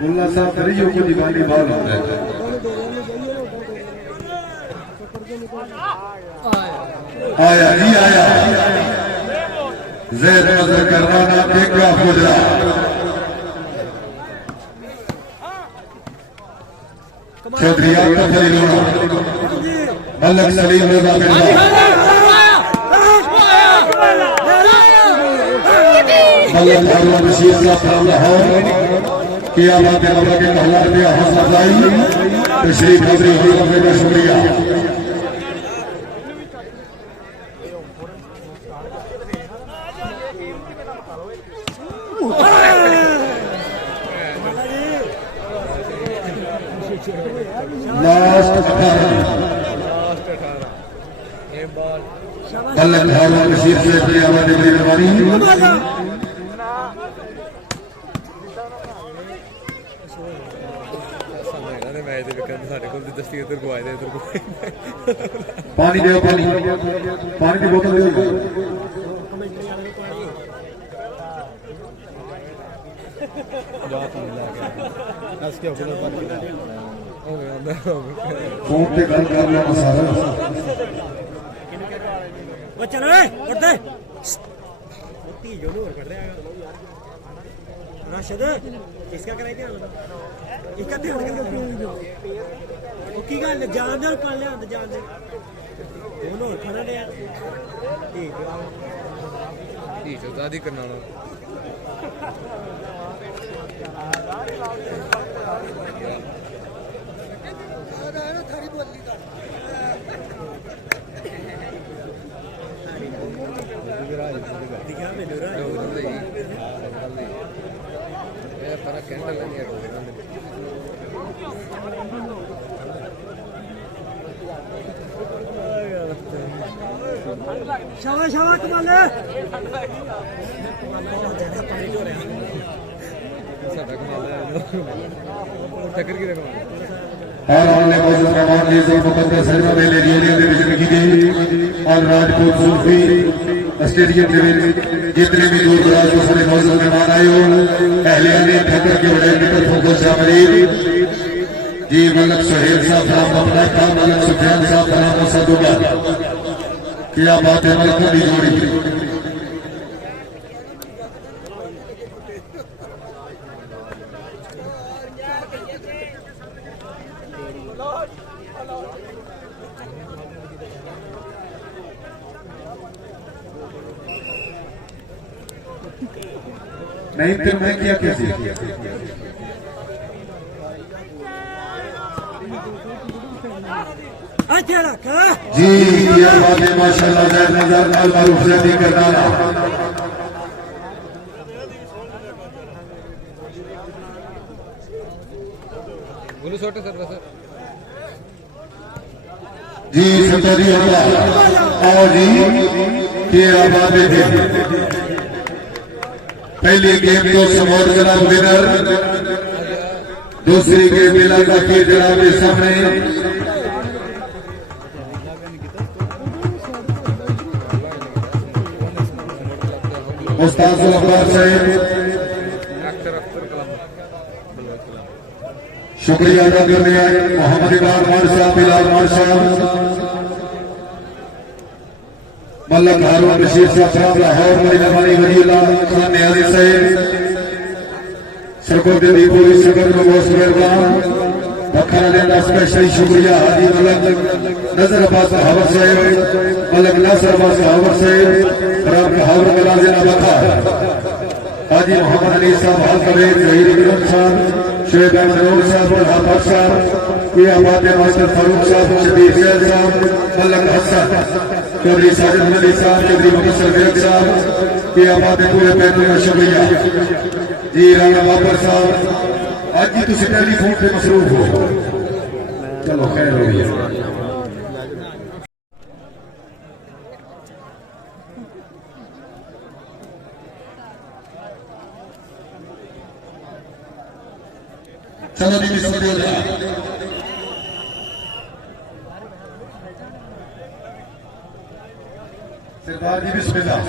मुल्ला साहब करियो को दीवानी बाल होता है आया जी आया जैद नजर करवाना देखा गुजरा चौधरी आपका फरीलोना मलक सलीम रजा बिल्ला मलक हारून बशीर साहब सलाम लाहौर किया बात है के कहला पे हौसला अफजाई तशरीफ हाजिर होने का शुक्रिया लास्ट 18 मलक हारून बशीर से अपनी आवाज बड़ी मेहरबानी पानी दे पानी की बोतल दे फोन पे गल कर लो सारा बच्चा रे कर दे ती जो और कर रहा है राशिद इसका कराई क्या इसका ध्यान की गल जान दे कर ले जान दे दोनों खड़ा दे ठीक जो दादी करना ना शाबाश शाबाश कमाल है टक्कर की रकम और हमने मौजूद मेहमान की जो मुकद्दस सरमा मेले रियोलियो के विच रखी गई और राजपूत सूफी स्टेडियम के विच जितने भी दूर दराज से सारे मौजूद मेहमान आए हो अहले अली ठक्कर के बड़े की तरफ को शामिल जी मलक सुहेल साहब सलाम अपना था मलक सुफियान साहब सलाम सदुबा क्या बात है मलक की जोड़ी नहीं तो मैं क्या कैसे जी क्या बात है माशाल्लाह जैद नजर अल मारूफ से करना बोलो छोटे सर बस जी सतरी आओ जी क्या बात है पहली गेम तो समोर जनाब विनर दूसरी गेम मिला के जनाब के सामने उस्ताद अखबार साहब शुक्रिया अदा करने आए मोहम्मद इमरान मार साहब बिलाल मार साहब मलक हारून बशीर साहब लाहौर मेहरबानी वजील्ला खान नियाजी साहब सरकोट दी पूरी सगर में बहुत मेहरबान बखरा देना स्पेशल शुक्रिया हाजी मलक नजर अब्बास हावर साहब मलक नासर अब्बास हावर साहब राम हावर मलाजिना बखा हाजी मोहम्मद अली साहब हाल कबीर जहीर इब्राहिम साहब शेख अहमद साहब और हाफिज साहब ये हमारे मास्टर फारूक साहब, शबीर शैल साहब, मलक हसन, चौधरी साजिद मलिक साहब, चौधरी मुबशर बेग साहब, ये हमारे पूरे पैनल का शुक्रिया जी। राणा बाबर साहब, आज की तुम टेलीफोन पे मसरूफ हो, चलो खैर हो गया। चलो जी बिस्मिल्लाह। सरदार जी बिस्मिल्लाह।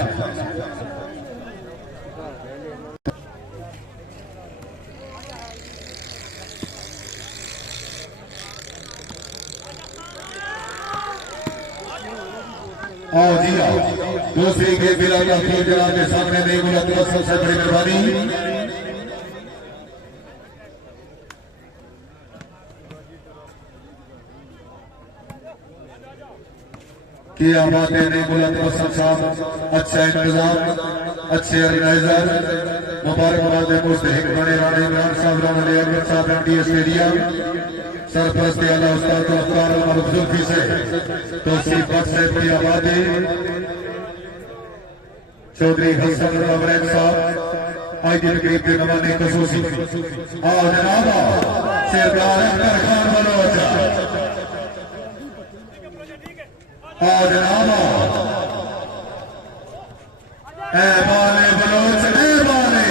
आओ जी आओ, दूसरी गेम मिला जनाब के सामने नहीं बोला तो सबसे बड़ी मेहरबानी। किया बातें नहीं बोला तो साहब, अच्छा इंतजाम, अच्छे ऑर्गेनाइजर, मुबारकबाद मुस्तहिक बने राणे इमरान साहब, राणा अकबर साहब, एमडी स्टेडियम, सरपरस्त आला उस्ताद अफ्तार जुल्फी से तौसीफ भट्ट साहब की आबादी, चौधरी हसन अमरैन साहब, आज की तकरीब के नमाने खसूसी आओ जनाब, सरदार अख्तर खान बलोच आओ जनाब, ए बाले बलोच, ए बाले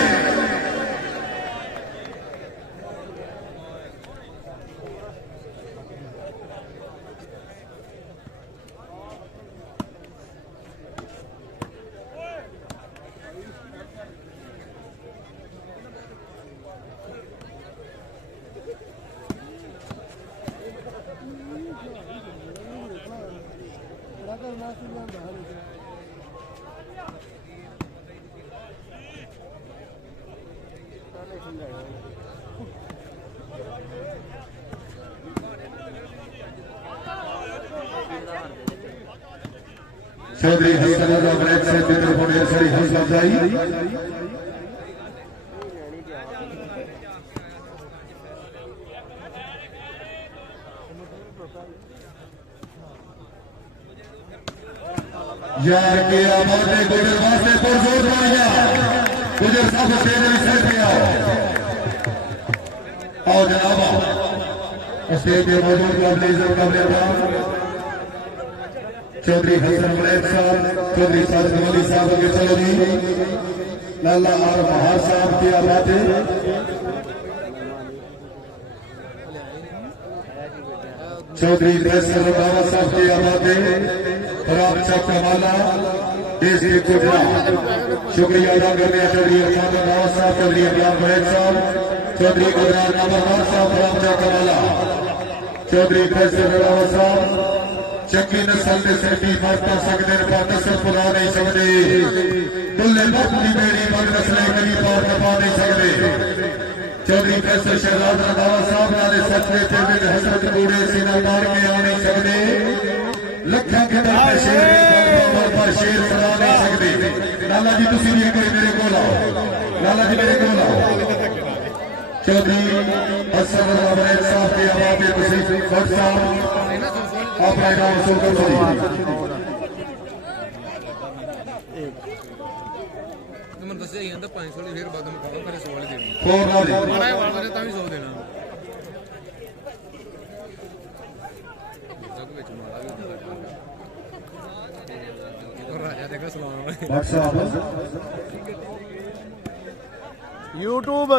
चौधरी हसन अमरैन से मित्र होने सरी हौसला अफजाई। यार के आवाज़ गुजर वास्ते पुरजोर मारिया, गुजर साहब स्टेज में सेट पे आओ जनाब, स्टेज पे मौजूद चौधरी हसन अमरैन साहब, चौधरी साजिद मलिक साहब के चलो जी, लाला और महार साहब की आबादी, चौधरी फैसल रंधावा साहब की आबादी, राम चक कमाला देश के गुजरात, शुक्रिया अदा करने चौधरी अरफान रंधावा साहब, चौधरी अब्बास मलिक साहब, चौधरी गुजरात नंबरदार साहब, राम चक कमाला, चौधरी फैसल रंधावा साहब, चंगी नस्ल के सिर्फी फरता सकते पर नस्ल भुला नहीं सकते, दुल्ले वक्त की मेरी बद नस्लें कभी तौर दबा नहीं सकते। चौधरी फैसल शहजाद रंधावा साहब नाले सचने थे में हसरत कूड़े सीना मार के आ नहीं सकते, लखा के दर पे शेर पर शेर सदा नहीं सकते। लाला जी तुसी भी एक बार मेरे को लाओ, लाला जी मेरे को लाओ। चौधरी हसन अमरैन साहब के आवाज़ तुसी भट्ट साहब अपना इनाम वसूल कर दो। मैं दस ही आंदा 500 फिर बाद में खाओ, फिर 100 दे दी फोर ना दे मारा वाला ता भी 100 देना जग ਵਿੱਚ ਮਾਰਾ ਵੀ ਹੁੰਦਾ और राजा देखो सलाम भट्ट साहब यूट्यूब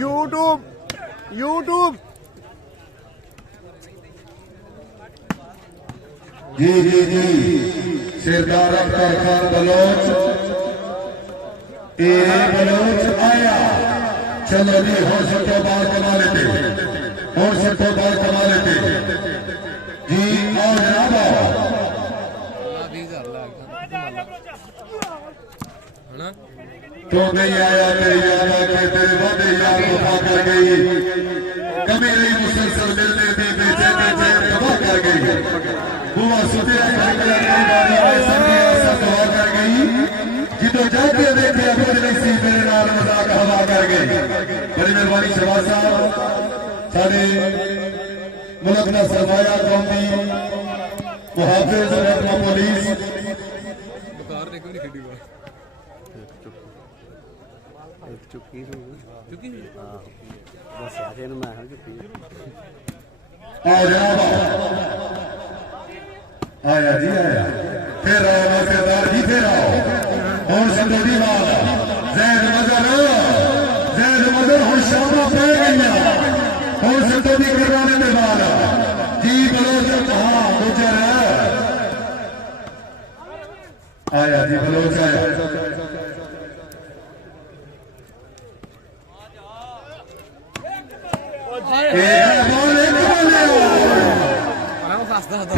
यूट्यूब यूट्यूब जी जी जी सरदार अख्तर खान बलोच, ए बलोच आया, चलो जी और सब तो बाहर कमा लेते, और सब तो बाहर कमा लेते जी। और जनाब 20000 लाख है ना तो नहीं आया तेरी याद आके तेरे वादे यार वफा कर गई, कभी नहीं मुसलसल मिलने दी बेचैनी चैन तबाह कर गई, बुआ सुतिया कर गई, दुआ कर गई, जिदो जाके देखे कुछ नहीं सी मेरे नाल मजाक हवा कर गए बड़ी मेहरबानी शहबाज साहब साडे मुल्क का सरमाया कौमी मुहाफिज रहमा पुलिस ਬਕਾਰ ਨੇ ਕਿਉਂ ਨਹੀਂ ਖੇਡੀ ਬਾਲ ਚੁੱਕੀ ਨੂੰ ਕਿਉਂਕਿ ਦੱਸਿਆ ਸੀ ਇਹਨੂੰ ਮੈਂ ਚੁੱਕੀ आओ जनाब आया जी आया फिर आओ मौकेदार जी फिर आओ हुण संदोदी वाल जैद मजर हुण शामा पै गई हुण संदोदी करवाने के बाद जी बलोच हाँ गुजर आया जी बलोच आया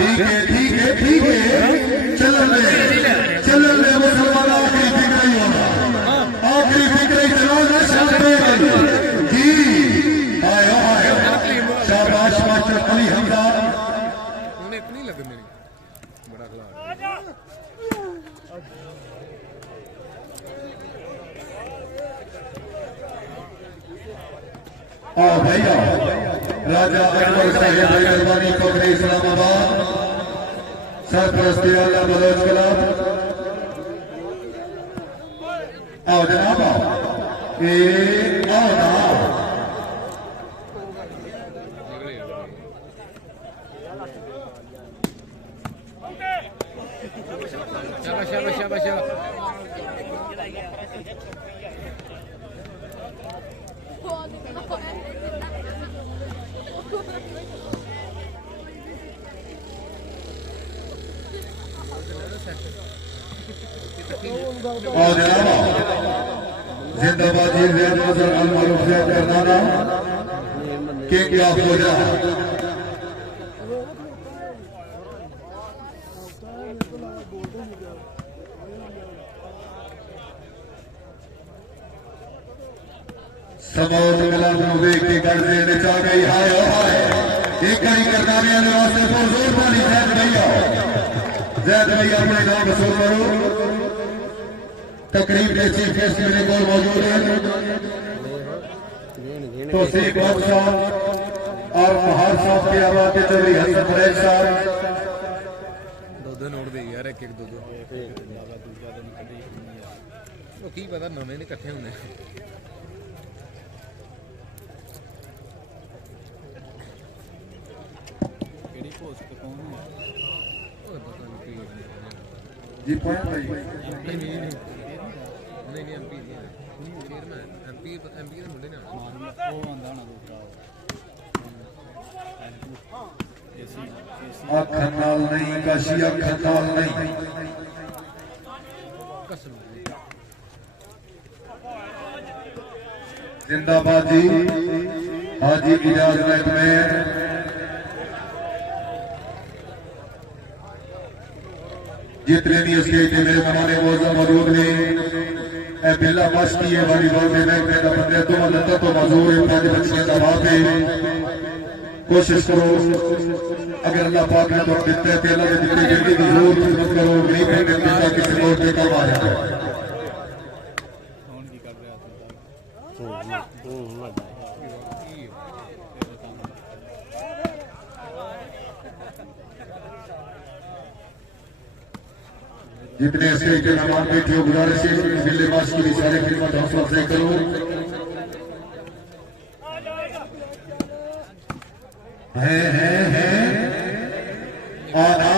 ठीक है चलन ले मुसलमान आखिरी फिक्र ही होना आखिरी फिक्र ही चलाना शाबाश जी आयो आयो शाबाश मास्टर अली हमदा ਉਹਨੇ ਇੱਕ ਨਹੀਂ ਲੱਗੇ ਮੇਰੀ ਬੜਾ ਖਿਲਾੜ आओ भाई आओ राजा अकबर साहेब मेहरबानी कोकरे इस्लामाबाद सरपरस्ती वाला बलोच क्लब आओ जनाब आओ आओ ना शाबाश शाबाश शाबाश और जिंदाबाद जी जैद मजर अल मारूफ जैद करनाना किंग ऑफ गोजा समौत मिलाद नूं वेख के गलजे विच आ गई हाय हाय एक करी करनाने दे वास्ते जोर पानी जैद भैया अपने नाम वसूल करो तकरीब के चीफ गेस्ट मेरे को मौजूद है तो सिख साहब और महार साहब के अलावा के चौधरी हसन परेश साहब ਦੋ ਨੋਟ ਦੇ ਯਾਰ ਇੱਕ ਇੱਕ ਦੋ ਉਹ ਕੀ ਪਤਾ ਨਵੇਂ ਨੇ ਇਕੱਠੇ ਹੁੰਦੇ ਕਿਹੜੀ ਪੋਸਟ ਤੇ ਕੌਣ ਹੈ ਉਹ ਪਤਾ ਨਹੀਂ ਕੀ जी पॉइंट भाई ਨਹੀਂ ਐਮਪੀ ਦੀ ਚੇਅਰਮੈਨ ਐਮਪੀ ਦੇ ਮੁੰਡੇ ਨੇ ਉਹ ਆਂਦਾ ਨਾ ਦੂਸਰਾ अखन नाल नहीं काशी अखन नाल नहीं ਕਸਮ जिंदाबाद जी हाजी इजाज महकमे जितने भी स्टेज पे मेरे हमारे मौजूद ने बिल्ला मस्ती है वॉलीबॉल के महकमे का बंदे तो लता तो मजूर है पांच बच्चियां का बाप है कोशिश करो अगर अल्लाह पाक ने तो देते हैं अल्लाह ने जितने जल्दी जरूर खिदमत करो गरीब है देता किसी और के काम आ जाए ਕੌਣ ਕੀ ਕਰ ਰਿਹਾ जितने स्टेज के मेहमान बैठे हो गुजारिश है बिल्ले माश की भी सारे खिदमत हौसला अफजाई करो है आना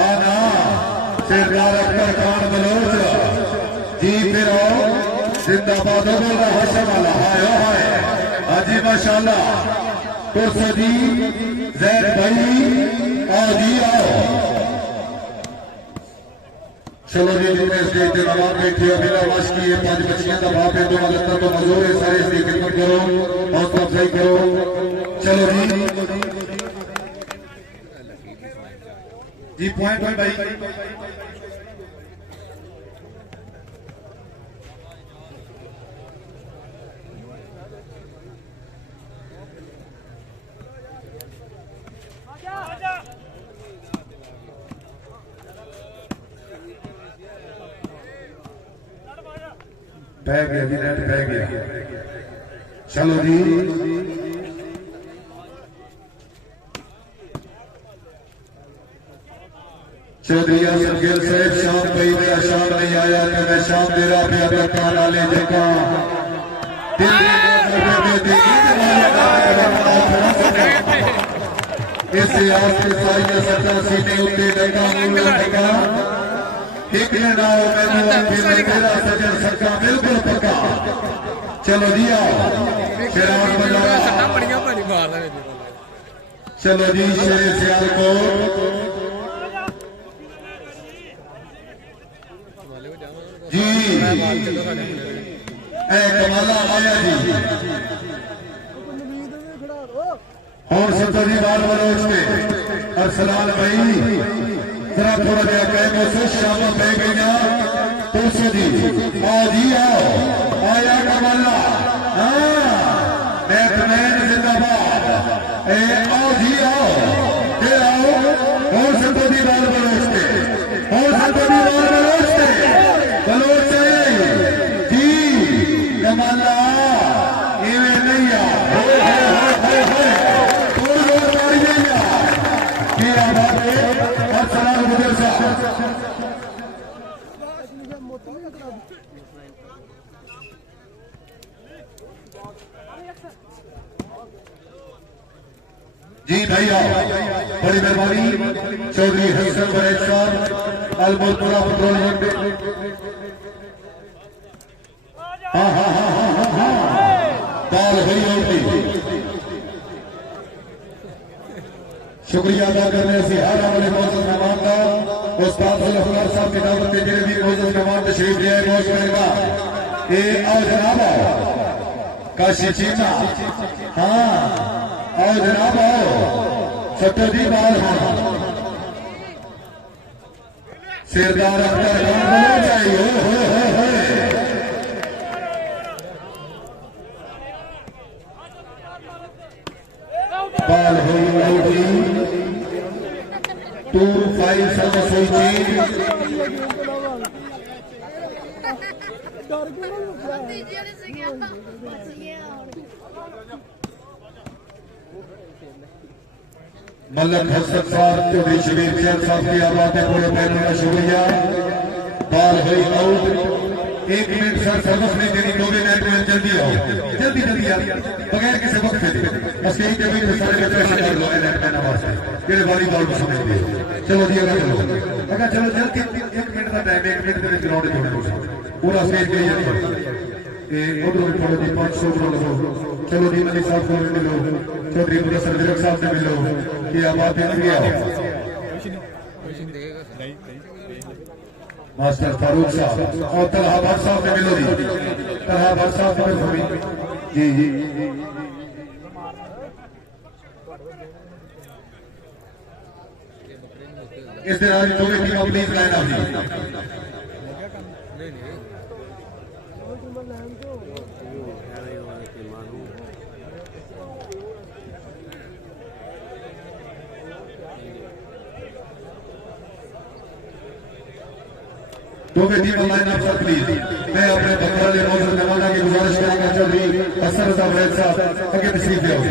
आना सरदार अकबर खान बलोच जी फिर आओ जिंदाबाद बोल रहा हसन वाला हाय हाय हाजी माशाल्लाह कुर्सा जी जैद भाई आओ जी आओ चलो जी जितने स्टेज के मेहमान बैठे हो बिना वश किए पांच बच्चियां का बाप है दो लगता तो मजूर है सारे इसकी खिदमत करो हौसला अफजाई करो चलो जी पॉइंट भाई पै गया जी, नेट पै गया। चलो जी, चौधरी सरगेल साहब शाम भाई मेरा शाम नहीं आया तो मैं शाम तेरा भी अगर काना ले जगा इस आस के साइया सच्चा सीने उत्ते डगा मूला डगा एक ने ना हो मैनू फिर तेरा सजन सक्का बिल्कुल पक्का। चलो जी आओ शराब बना, बड़ियां भारी मार रहे हैं। चलो जी शेरे सियालकोट जी कमाला आया जी और सत्तर जी बाल बलोच में अरसलान भाई जरा थोड़ा जहा कहने से शाम पै गई तो जी आओ जी आओ आया कमाला, हाँ बैटमैन जिंदाबाद, आओ जी आओ और सत्तर जी बाल बलोच में और सत्तर जी बाल बलोच में बलोच जी कमाला इवें नहीं आ जी भैया बड़ी मेहरबानी चौधरी हसन बरेज साहब अलमोतरा पेट्रोलियम में हाँ हाँ हाँ हाँ हाँ हाँ बाल हुई होती। शुक्रिया अदा करने से हर हमारे मौजूद मेहमान का उस्ताद अफगार साहब की दावत के मेरे भी मौजूद मेहमान तशरीफ लिया है। बहुत करेगा ये आओ जनाब आओ काशी चीना, हाँ आओ जनाब आओ सत्तर जी बाल हाँ शेरदार अख्तर होना चाहिए हो बाल होगी 2-5 सर्विस हुई मल्लक हसन साहब चौधरी शबीर चंद साहब की आवाज है पूरे पैनल का शुक्रिया। बाल हुई आउट, 1 मिनट सर सर्विस नहीं देनी, 2 मिनट में जल्दी आओ जल्दी जल्दी यार बगैर किसी वक्त पे बस यही के भी सारे बच्चे कर लो नेट में नवाज से तेरे वॉलीबॉल को समझ लिए। चलो जी अगर चलो जल्दी 1 मिनट का टाइम 1 मिनट में ग्राउंड छोड़ो पूरा स्टेज के लिए उधर थोड़ा जी 500 लो। चलो जी मलिक साहब को मिलो, चौधरी मुदस्सर दिलक साहब से मिलो कि आवाज दे गया मास्टर फारूक साहब और तलहा भट्ट साहब से मिलो जी, तलहा भट्ट साहब से जी जी इस दिन आज दो टीम प्लीज लाइन आप दो बेटी ऑनलाइन आप सब प्लीज। मैं अपने बकराले मौजूद मेहमाना की गुजारिश करूंगा चौधरी हसन रजा वैद साहब अगे तशरीफ ले आओ।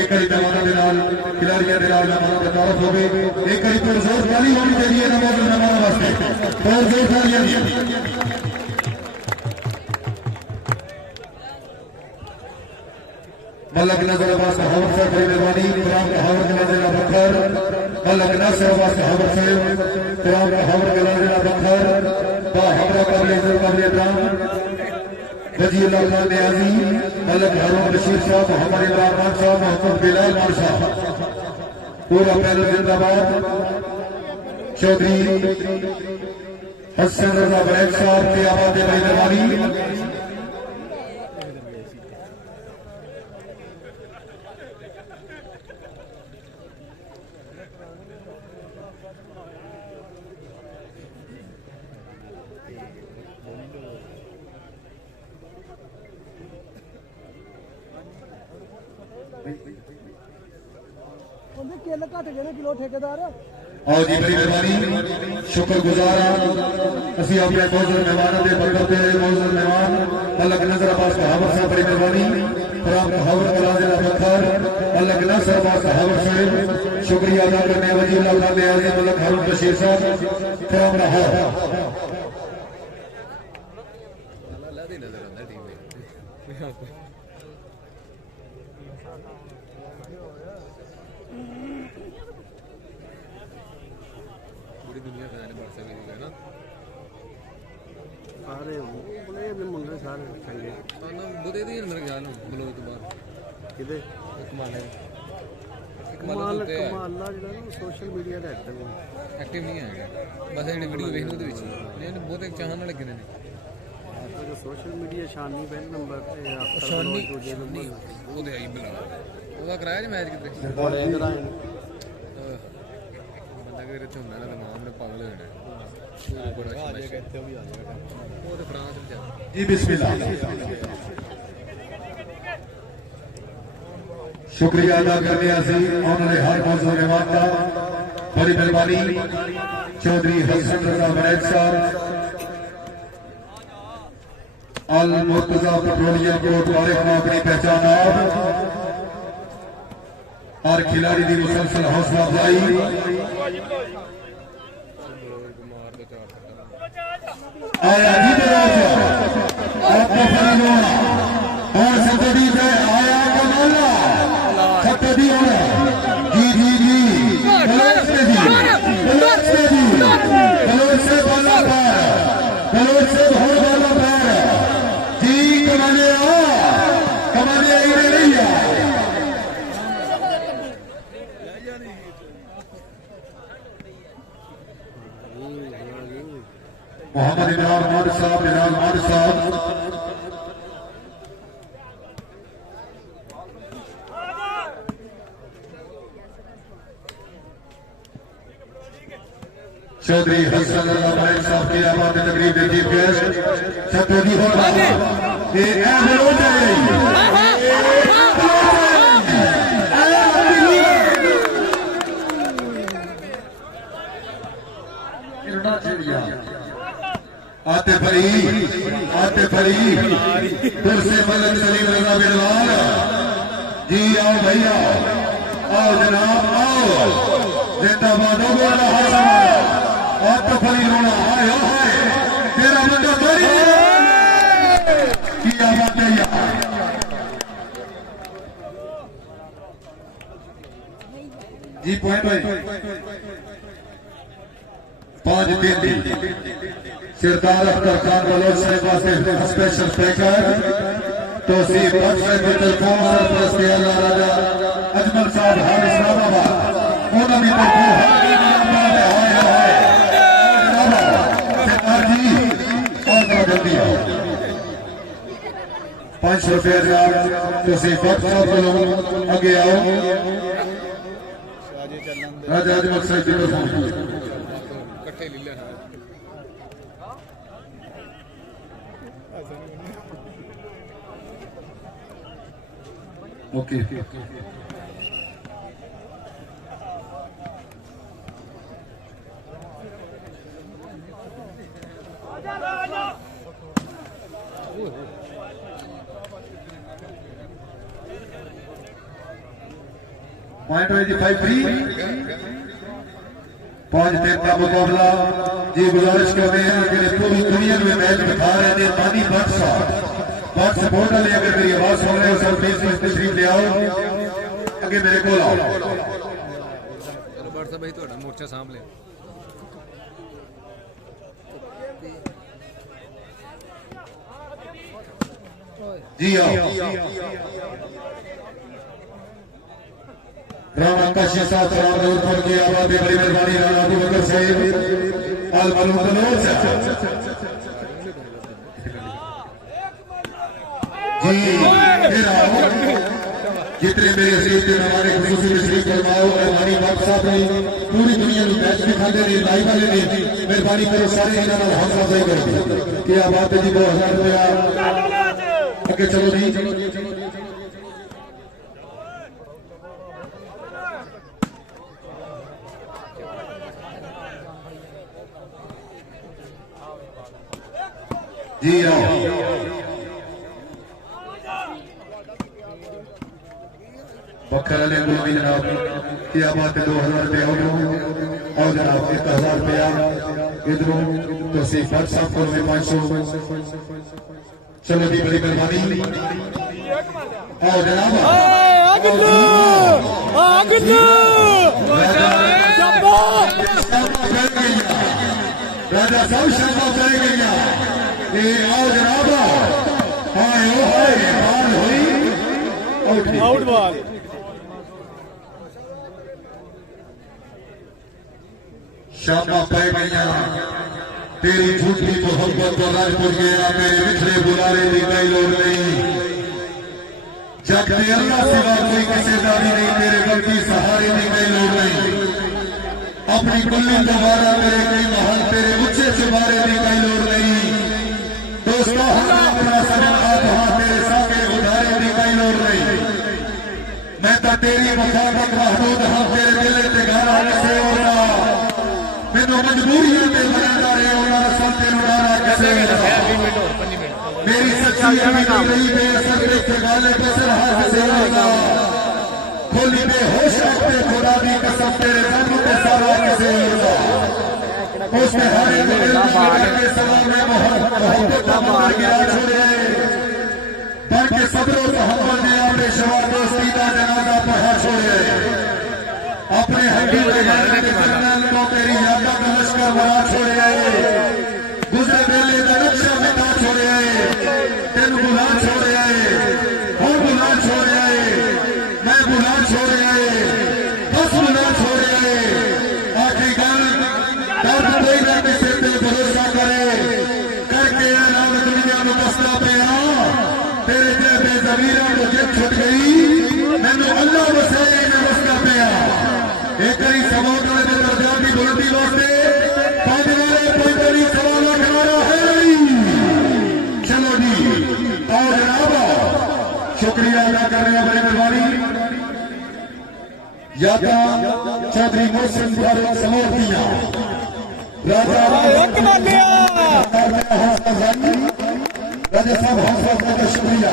एक कड़ी मेहमाना के नाल खिलाड़ियों के नाल मेहमाना का तारुफ हो गए। एक कड़ी तो जोर ताली होनी चाहिए ना मौजूद मेहमानों वास्ते, तो जोर तालियां मलक नजर अब्बास हवर साहब बड़ी मेहरबानी कुरान का हवर के नजर बखर मलक नासिर अब्बास हवर साहब कुरान का हवर के नजर बखर बा हमरा काबिल इज्जत काबिल एहतराम वजीउल्लाह खान नियाजी मलक हारून बशीर साहब हमारे इमरान खान साहब मोहम्मद बिलाल मान साहब पूरा पैनल जिंदाबाद। चौधरी हसन रजा वैद साहब की आवाज बड़ी मेहरबानी। ਉਹਦੇ ਕਿੱਲ ਘਟ ਗਏ ਨੇ ਕਿਲੋ ਠੇਕੇਦਾਰ आओ जी बड़ी मेहरबानी शुक्रगुजार असि अपने मौजूद मेहमानों के बरकत मौजूद मेहमान अलग नजर अब्बास कहावत साहब बड़ी मेहरबानी फराम कहावत कलाजिला बखर अलग नजर अब्बास कहावत साहब शुक्रिया अदा करने वजीउल्लाह खान आज़म अलग हारून बशीर साहब फराम लाहौर अलग ही नजर आता टीम में पूरी दुनिया फैन है बादशाह गिरी का ना सारे बोले भी मुंडे सारे चंगे ना बुरे दी मेरे ख्याल में बलोच तो बाद किते कमाल है ਕਮਾਲ ਕਮਾਲਾ ਜਿਹੜਾ ਨਾ ਸੋਸ਼ਲ ਮੀਡੀਆ ਦਾ ਐਕਟਿਵ ਨਹੀਂ ਹੈ ਬਸ ਜਿਹੜੀ ਵੀਡੀਓ ਵੇਖਦੇ ਉਹਦੇ ਵਿੱਚ ਇਹ ਬਹੁਤ ਇੱਕ ਚਾਹਣ ਵਾਲੇ ਕਿਨੇ ਨੇ ਸੋਸ਼ਲ ਮੀਡੀਆ ਸ਼ਾਨੀ ਪਹਿਲੇ ਨੰਬਰ ਤੇ ਸ਼ਾਨੀ ਉਹਦੇ ਆਈ ਬਲਾ ਉਹਦਾ ਕਰਾਇਆ ਜੇ ਮੈਚ ਕਿਤੇ ਬੋਲੇ ਕਰਾਇਆ ਬੰਦਾ ਕਿਤੇ ਝੋਨਾ ਦਾ ਨਾਮ ਨੇ ਪਾਗਲ ਹੋ ਜਾਣਾ ਉਹ ਬੜਾ ਆ ਜਾਏਗਾ ਇੱਥੇ ਵੀ ਆ ਜਾਏਗਾ ਉਹ ਤੇ ਫਰਾਂਸ ਵਿੱਚ ਜਾ जी बिस्मिल्लाह शुक्रिया अदा करने उन्होंने हर मौजूद मेहमान का बड़ी मेहरबानी चौधरी हसन रजा वैद साहब अल मुर्तजा पेट्रोलियम बोर्ड वाले हम अपनी पहचान आप और खिलाड़ी की मुसलसल हौसला अफजाई आया और सतदी से आया कमाला सतदी जी जी जी कलोच से बाला पैर कलोच से बहुत बाला पैर जी कमाने नहीं है मोहम्मद इमरान मार साहब चौधरी हसन वैद साहब की आबाद तकरीब के चीफ गेस्ट सतोदी हो आते फरी फिर से मलक सलीम रजा बिलवाल जी आओ भैया आओ जनाब आओ जिंदाबाद हो गया आते फरी रोना हाय हाय तेरा मुंडा बड़ी किया बात यार जी पॉइंट भाई 5-3 सरदार अख्तर खान बलोच साहब वास्ते स्पेशल पैकर तौसीफ बख्श साहब तरफों सरपरस्त अल्लाह राजा अजमल साहब हाल इस्लामाबाद उन्होंने सरदार जी और जल्दी आओ 500 रुपये तौसीफ बख्श साहब को आगे आओ राजा अजमल साहब की तरफों इकट्ठे ले लेना ओके पॉइंट 5-3 का मुकाबला जी गुजारिश कर रहे हैं कि पूरी दुनिया में मैच दिखा रहे हैं पानी बट सपोर्ट ले अगर मेरी आवाज सुन रहे हो सर प्लीज तशरीफ ले आओ आगे मेरे को आओ चलो बट साहब भाई ਤੁਹਾਡਾ ਮੋਰਚਾ ਸਾਂਭ ਲਿਆ जी आओ राणा काशी साहब सलाम की आबादी बड़ी मेहरबानी राणा अबू बकर साहब अल मलूक बलोच जी फिर आओ जितने मेरे अजीज थे हमारे खुसूसी तशरीफ फरमाओ मेहरबानी बाप साहब ने पूरी दुनिया में मैच दिखाते रहे लाइव वाले ने मेहरबानी करो सारे इन्होंने हौसला अफजाई कर क्या बात है जी 2000 रुपया आगे चलो जी जी आओ बकर अली गुलामी जनाब क्या बात है 2000 रुपया और जनाब 1000 रुपया इधरों तो सिर्फ व्हाट्सएप को 500 चलो जी बड़ी मेहरबानी और जनाब राजा साहब शर्मा कर गया आओ जनाब हाय ओ हाय बाल हुई आउट बॉल शामा पै गया तेरी झूठी मोहब्बत को राजपुर गया मेरे मिठड़े बुलारे की कई लोग नहीं जग में अल्लाह सिवा कोई किसेदारी नहीं तेरे गलती सहारे की कई लोग नहीं अपनी कुल्ली दोबारा मेरे कई महल तेरे ऊंचे चुबारे की कई लोग नहीं दोस्तों अपना सनम आप तेरे साके उधारे की कई लोग नहीं मैं तो तेरी मुखाबत महमूद हम तेरे दिल ते गाना किसे होना मैनू मजबूरियों में बनाता रहे होना सब तेरे गाना किसे मेरी सच्ची अमीरी रही बेअसर देखे वाले बसर हाथ से होना खोली बेहोश रखते खुदा की कसम तेरे दम पे सारा किसे होगा उसने हरे दिल के सवा में मोहब्बत का मार गिरा छोड़े बढ़ के सब्रों मोहम्मद ने अपने शवा दोस्ती का जनाजा पढ़ा छोड़े अपने हड्डी के जर्नल को तेरी यादा का लश्कर बना छोड़े गुजरे बेले का नक्शा मिटा छोड़े तेन बुला छोड़े हम बुला छोड़े मैं बुला छोड़े बस बुला छोड़े आखिरी गल दर्द कोई ना किसी पे भरोसा करे करके आराम दुनिया में बसना पे तेरे जैसे जमीरा को जेब छुट गई मैंने अल्लाह बसे बसना पे एक करी सवाल में दर्जा की बुलंदी वास्ते पाँच वाले कोई करी सवाल खड़ा है चलो जी और जनाब शुक्रिया अदा कर रहे हैं बड़ी मेहरबानी यादा चौधरी मोहसिन फारूक समोतिया राजा राजा साहब हौसला का शुक्रिया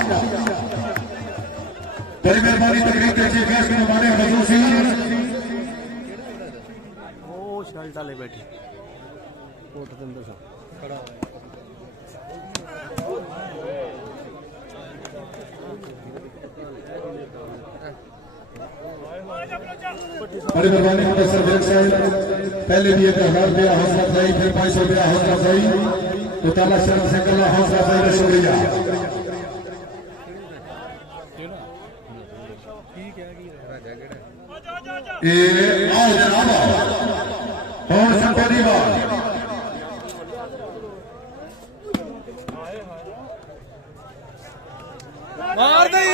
बड़ी मेहरबानी तकरीर के चीफ गेस्ट मेहमान मौजूद सी शर्ट वाले बैठे कोट के अंदर बड़ी मेहरबानी मुदस्सर बेग साहब पहले भी 1000 रुपया हौसला अफजाई फिर 500 रुपया हौसला अफजाई तो ताला शर्मा से कल्ला हौसला अफजाई का शुक्रिया ए आओ जनाब कौन संपत्ति बात मार दे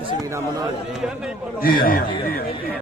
तस्वीर बना जी हाँ